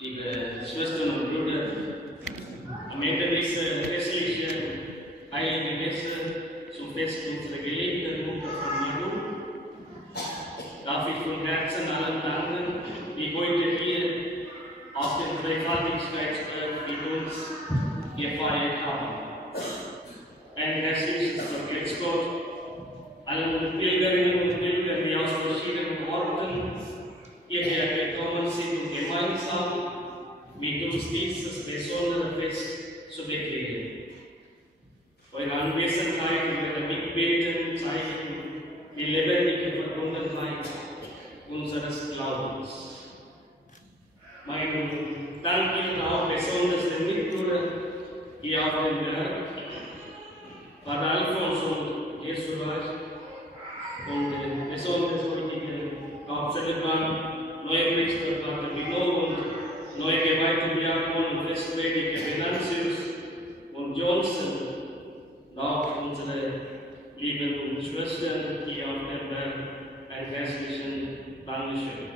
Liebe Schwestern und Brüder, am Ende dieser festlichen heiligen Messe zum Fest unserer geliebten Mutter von Maru darf ich von Herzen allen danken, die heute hier auf dem Dreifaltigkeitstag mit uns gefeiert haben. Ein herzliches Vergelt's Gott allen Pilgerinnen und Pilgern, die aus verschiedenen Orten hierher gekommen sind, um gemeinsam mit uns dieses besondere Fest zu begehen. Eure Anwesenheit und eure Mitbeten zeichnen die lebendige Verbundenheit unseres Glaubens. Mein Dank gilt auch besonders den Mitbrüdern hier auf dem Berg, Pater Alfons und Jesuas und besonders heutigen Hauptzellenmann, neue Priester Pater Binot und neue geweihte Diakon und Festprediger Venantius und Johnson, und auch unsere lieben Schwestern hier auf dem Berg, ein herzlichen Dankeschön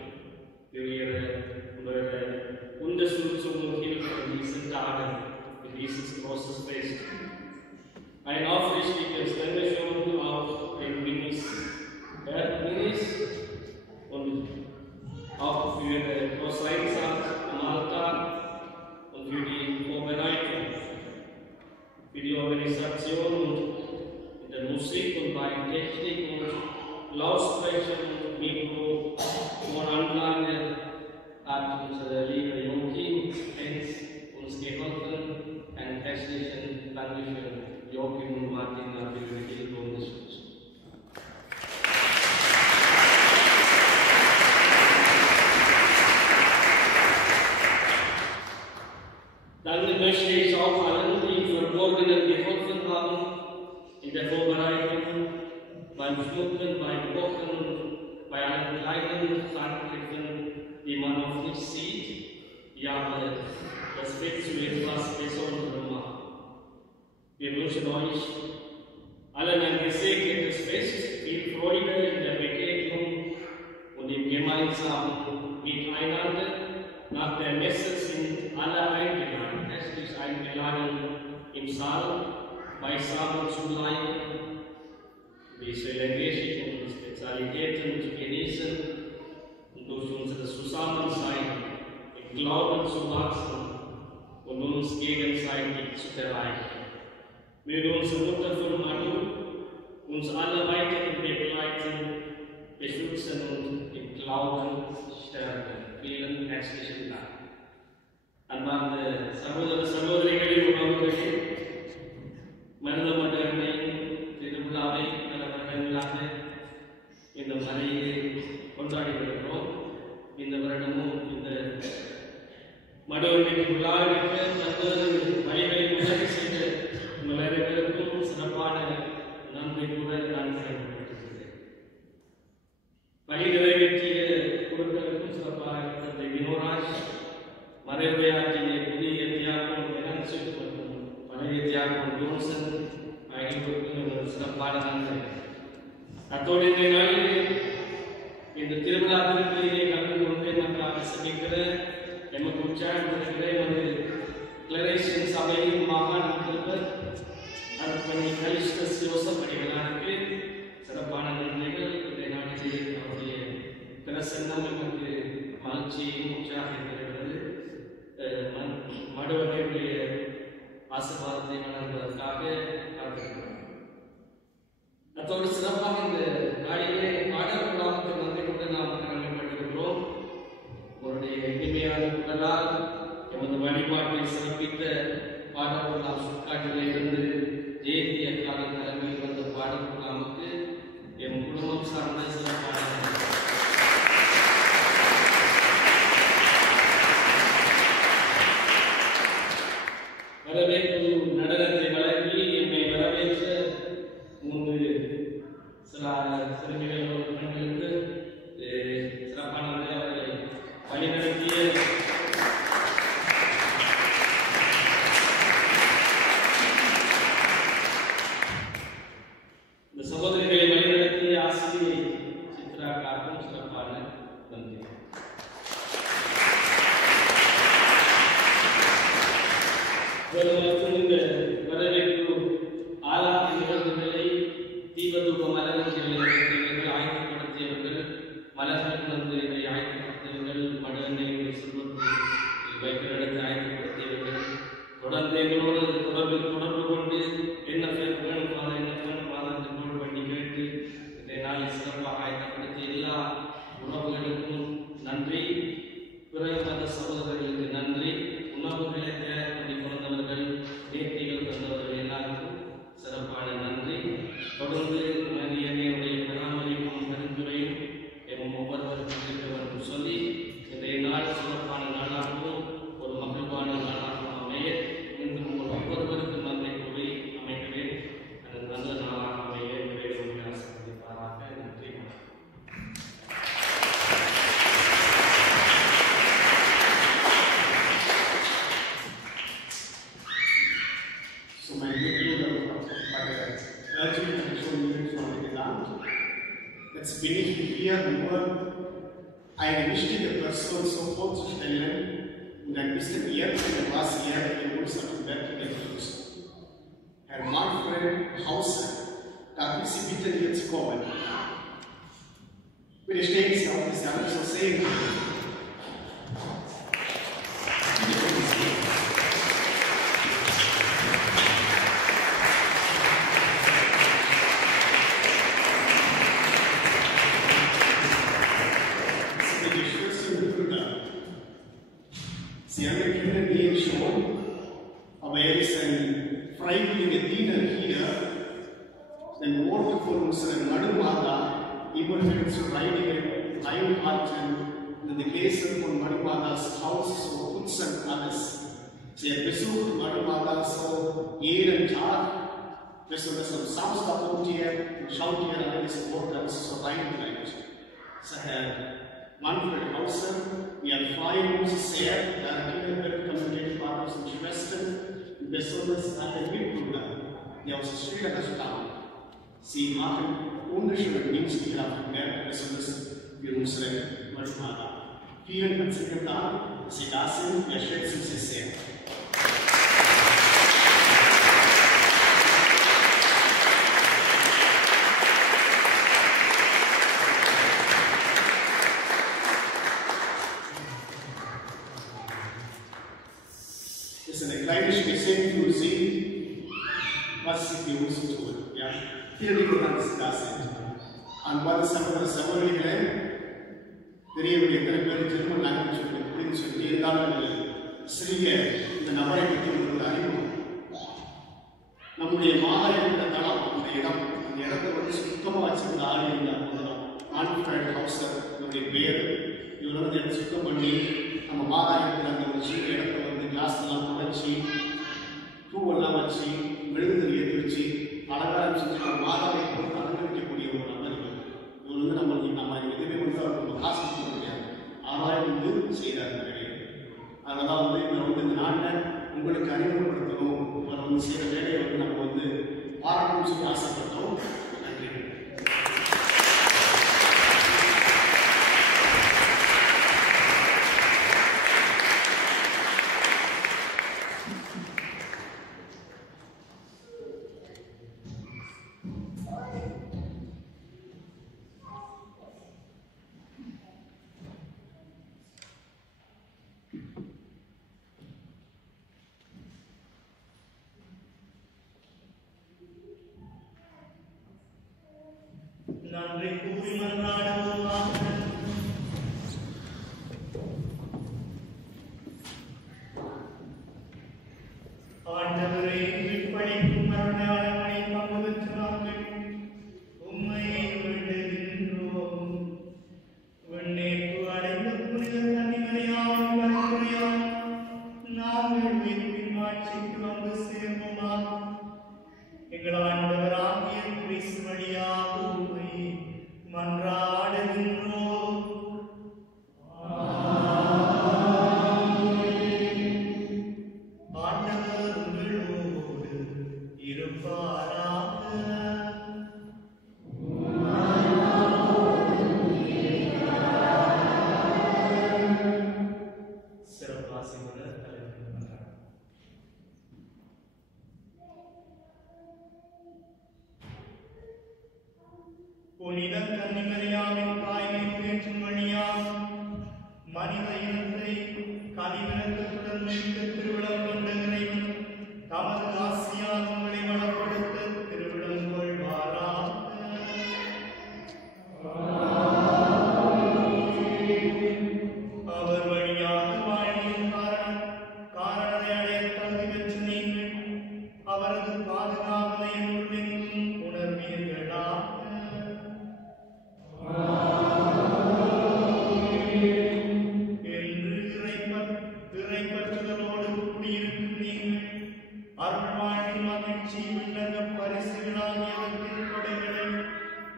für eure Unterstützung und Hilfe in diesen Tagen, für dieses großes Fest. Ein aufrichtiges Dankeschön auch den Minis und auch für den großen Einsatz am Altar und für die Vorbereitung, für die Organisation und der Musik und bei Technik und Lautsprecher und Mikro und Anlage hat unsere liebe Joachim uns geholfen. Ein herzlichen Dankeschön, Joachim und Martina, für ihre Hilfe und Unterstützung. Dann möchte ich auch allen, die Verborgenen geholfen haben, in der Vorbereitung, beim Schmücken, beim Kochen und bei allen kleinen Handgriffen, die man noch nicht sieht, ja, das Fest zu etwas Besonderem machen. Wir wünschen euch allen ein gesegnetes Fest, viel Freude in der Begegnung und im gemeinsamen Miteinander nach der Messe sind alle eingeladen, herzlich eingeladen, im Saal beisammen zu bleiben, visuelle Geschichten und Spezialitäten zu genießen und durch unser Zusammensein im Glauben zu wachsen und uns gegenseitig zu erreichen. Möge unsere Mutter von Manu uns alle weiterhin begleiten, beschützen und im Glauben stärken. Vielen herzlichen Dank. அன்பார்ந்த சகோதர சகோதரிகளின் உறவுகளே, மனித மடமையின் திருவிழாவை பல வருடங்களாக இந்த மலையை கொண்டாடி வருகிறோம். இந்த வருடமும் இந்த மடவர்களின் விழாவிற்கு பல்வேறு வழிகளில் உதவி செய்த உங்கள் அனைவருக்கும் சிறப்பான நன்றி கூட நான் செயல்படுத்துகிறேன். வழி நிறைவேற்றிய குழுக்களுக்கும் சிறப்பாக தந்தை வினோராஜ், மறைவுரையாற்றிய புதிய தியாகம் பெனன்சிட் மற்றும் பழைய தியாகம் ஜோன்சன் ஆகியோருக்கும் சிறப்பான நன்றி. அத்தோடு இந்த நாளிலே இந்த திருவிழா திருப்பதியிலே கலந்து கொண்டு நமக்காக சந்திக்கிற எமக்கு உற்சாகப்படுகிற எமது கிளரேஷன் சபையின் மாகாண முதல்வர் அர்ப்பணி கலிஸ்டஸ் யோசப் அடிகளாருக்கு சிறப்பான நன்றிகள். இந்த நாளிலே அவருடைய பிரசன்னம் நமக்கு மகிழ்ச்சியையும் உற்சாகம் தருகிறது. மடுவர்களுடைய ஆசீர்வாதத்தை வழங்குவதற்காக காத்திருக்கிறோம். அத்தோடு சிறப்பாக இந்த நாளிலே பாடல் விழாவுக்கு நன்றி கொண்டு நாம் கடமைப்பட்டிருக்கிறோம். உங்களுடைய இனிமையான குரலால் எமது வழிபாட்டை சிறப்பித்த பாடல் விழா சுற்காட்டிலே இருந்து ஜெயந்தி அக்காவின் தலைமையில் வந்த பாடல் விழாவுக்கு என் குடும்பம் சார்ந்த சிறப்பான வரவேற்பு நடனத்தை வழங்கி என்னை வரவேற்ற 3 சிறுமிகள் பெண்களுக்கு சிறப்பான அவர்களை வழிநடத்திய இந்த சகோதரிகளை வழிநடத்திய ஆசிரியை சித்ராக்காருக்கும் சிறப்பான நன்றி. இந்த வரவேற்பு ஆலாத்தி நிகழ்வுகளை தீபதூப மலர்களை ஆயத்தப்படுத்தியவர்கள், மலர்கள் வந்து இதை ஆயத்தப்படுத்தியவர்கள், மடெண்ணையுடைய செல்வத்தை வைக்கிற இடத்தை ஆயத்தப்படுத்தியவர்கள், தொடர்ந்து எங்களோடு தொடர்பு கொண்டு என்ன வேணும் மாதத்தோடு பண்ணி கேட்டு இதை நாளை சிறப்பாக ஆயத்தப்படுத்திய எல்லா உறவுகளுக்கும் நன்றி. பிற மத சகோதரர்களுக்கு நன்றி. உணவுகளை தயார் பண்ணி கொண்டவர்கள், நேர்த்திகள் தந்தவர்கள் எல்லாருக்கும் சிறப்பான நன்றி. தொடர்ந்து என்னுடைய பராமரிப்பும் பரிந்துரையும் எம் ஒவ்வொருவருக்கும் இருக்கிறவர்கள் சொல்லி இன்றைய நாள் சிறப்பான நாளாகவும் ஒரு மகிழ்வான நாளாகவும் அமைய மீண்டும் உங்கள் ஒவ்வொருவருக்கும் நன்றி கூறி அமைகிறேன். அது நல்ல நாளாக அமைய இறைவனை ஆசீர்வதிப்பாராக. நன்றி. So my good urging and showing you from the land. Let's finish hier nur eine wichtige Person so vorzustellen und ein bisschen erzählen, was er in unserem Werk betrifft. Herr Manfred Hauser, darf ich Sie bitten, hier zu kommen? Bitte stehen Sie auf, dass Sie alle so sehen können. Sie alle kennen ihn schon, aber er ist ein freiwilliger Diener hier, den Ort von unserer Madhumata immer wieder zu reinhalten und die Gläser von Madhumatas Haus so putzen alles. Sie besucht Madhumata so jeden Tag, besonders am Samstag kommt ihr und schaut ihr alles Ort, alles so reinbleibt. So Herr Manfred Hauser, wir freuen uns sehr, da die Community-Partner und Schwestern und besonders alle Mitbrüder, die aus Sri Lanka stammen. Sie machen wunderschöne Dienst hier auf dem Berg, besonders für unsere Madhumata. Vielen herzlichen Dank. Sie da sind, wir schätzen Sie sehr. Das ist eine kleine Spezielle für Sie, was Sie für uns tun. Ja? Vielen lieben Dank, dass Sie da sind. அன்பான சகோதர சகோதரிகளே, பெரியவர்கள் எத்தனை பேர் திரும்ப நாங்கள் அப்படின்னு சொல்லி இருந்தாலும் சிறிய இந்த நபரை பற்றி உங்களுக்கு அறிமுகம். நம்முடைய மாதா இருக்கிற தளம், அந்த இடம், அந்த இடத்தை வந்து சுத்தமாக வச்சிருந்த ஆள் இருந்தால் ஆன்ஃபிரைட் ஹவுசர் நம்முடைய பேர். இவர் வந்து இடத்தை சுத்தம் பண்ணி நம்ம மாதா இருக்கிற அந்த ஒரு சின்ன இடத்தை வந்து கிளாஸ்லாம் தொடச்சி பூவெல்லாம் வச்சு மெழுகுதிரி ஏற்றி வச்சு அலங்காரம் செஞ்சு நம்ம மாதாவை போட்டு அலங்கரிக்கக்கூடிய ஒரு நபர். இவர் வந்து நம்ம எதுவுமே வந்து நம்ம காசு கொடுக்க முடியாது, ஆராய்ந்து வந்து செய்கிறார்கள். அதெல்லாம் வந்து இவரை வந்து இந்த நாட்டில் உங்களுக்கு அறிமுகப்படுத்தணும், இவரை வந்து செய்கிற வேலையை வந்து நம்ம வந்து பாராட்டணும்னு சொல்லி ஆசைப்பட்டோம். நன்றி. நன்றி கூறி மன்றாடுவோமாக. ஆண்டவரே, இப்படிக்கும் மரணாளமனை பங்கு பெற்ற நாங்கள் உம்மை வேண்டுகின்றோம். விண்ணேற்பு அடைந்த புனித கன்னிமரியாவின் பரிந்துரையால் நாங்கள் மீட்பின் ஆட்சிக்கு வந்து சேர்வோமாக. எங்கள் ஆண்டவராகிய கிறிஸ்து வழியாக உம்மை மன்றாடுகின்றோம். ஆண்டவர் உங்களோடு இருப்பாராக. சிறப்பாசியுடன் தலைவர் மன்றாடு. புனித கன்னிமரியாவின் தாய்மை பேற்றும் வழியாக மனித இனத்தை கனிவிரக்கத்துடன் மீட்க திருவிழம் கொண்ட இறைவன் தமது ஆசியால் உங்களை வளப்படுத்த திருவிழம் கொள்வாராக. அவர் வழியாக வாழ்வின் காரணத்தை அடைய தகுதி பெற்ற நீங்கள் அவரது பாதுகாவலை என்றும் உணர்வீர்களாக. இறைப்பற்றுதலோடு கூடியிருக்கும் நீங்கள் அருள்வாழ்வின் மகிழ்ச்சி விண்ணக பரிசுகளாகியவற்றின் கொடைகளை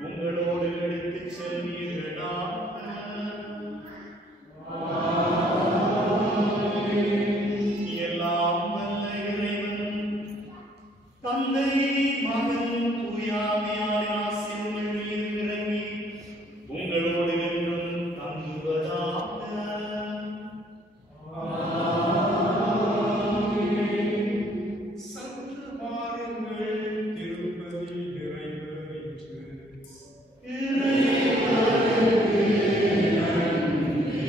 உங்களோடு எடுத்துச் செல்வீர்களாக. எல்லாம் வல்ல இறைவன் தந்தை மகன் தூயாவியாரின் ஆசி உங்கள் மீது இறங்கி உங்களோடு என்றும் தங்குவதாக. சற்று வாருங்கள், திருப்பதி நிறைவேறிற்று. இறைவனுக்கு நன்றி.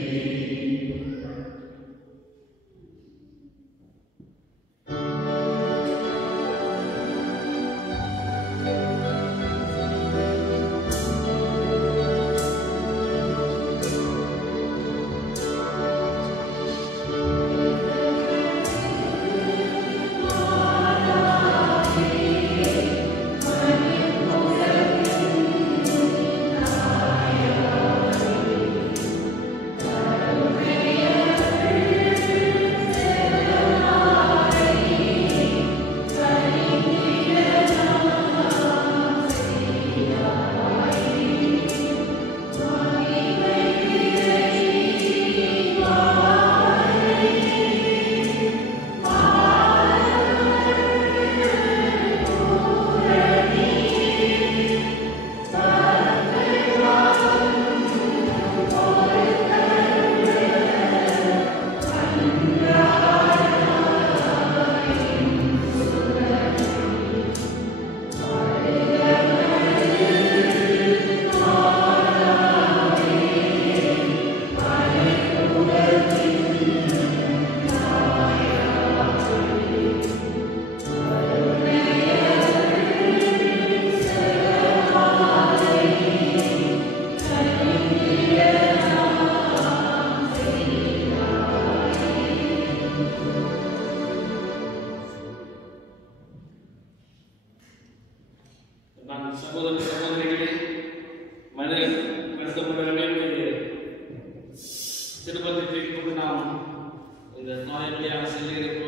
Maria, Silly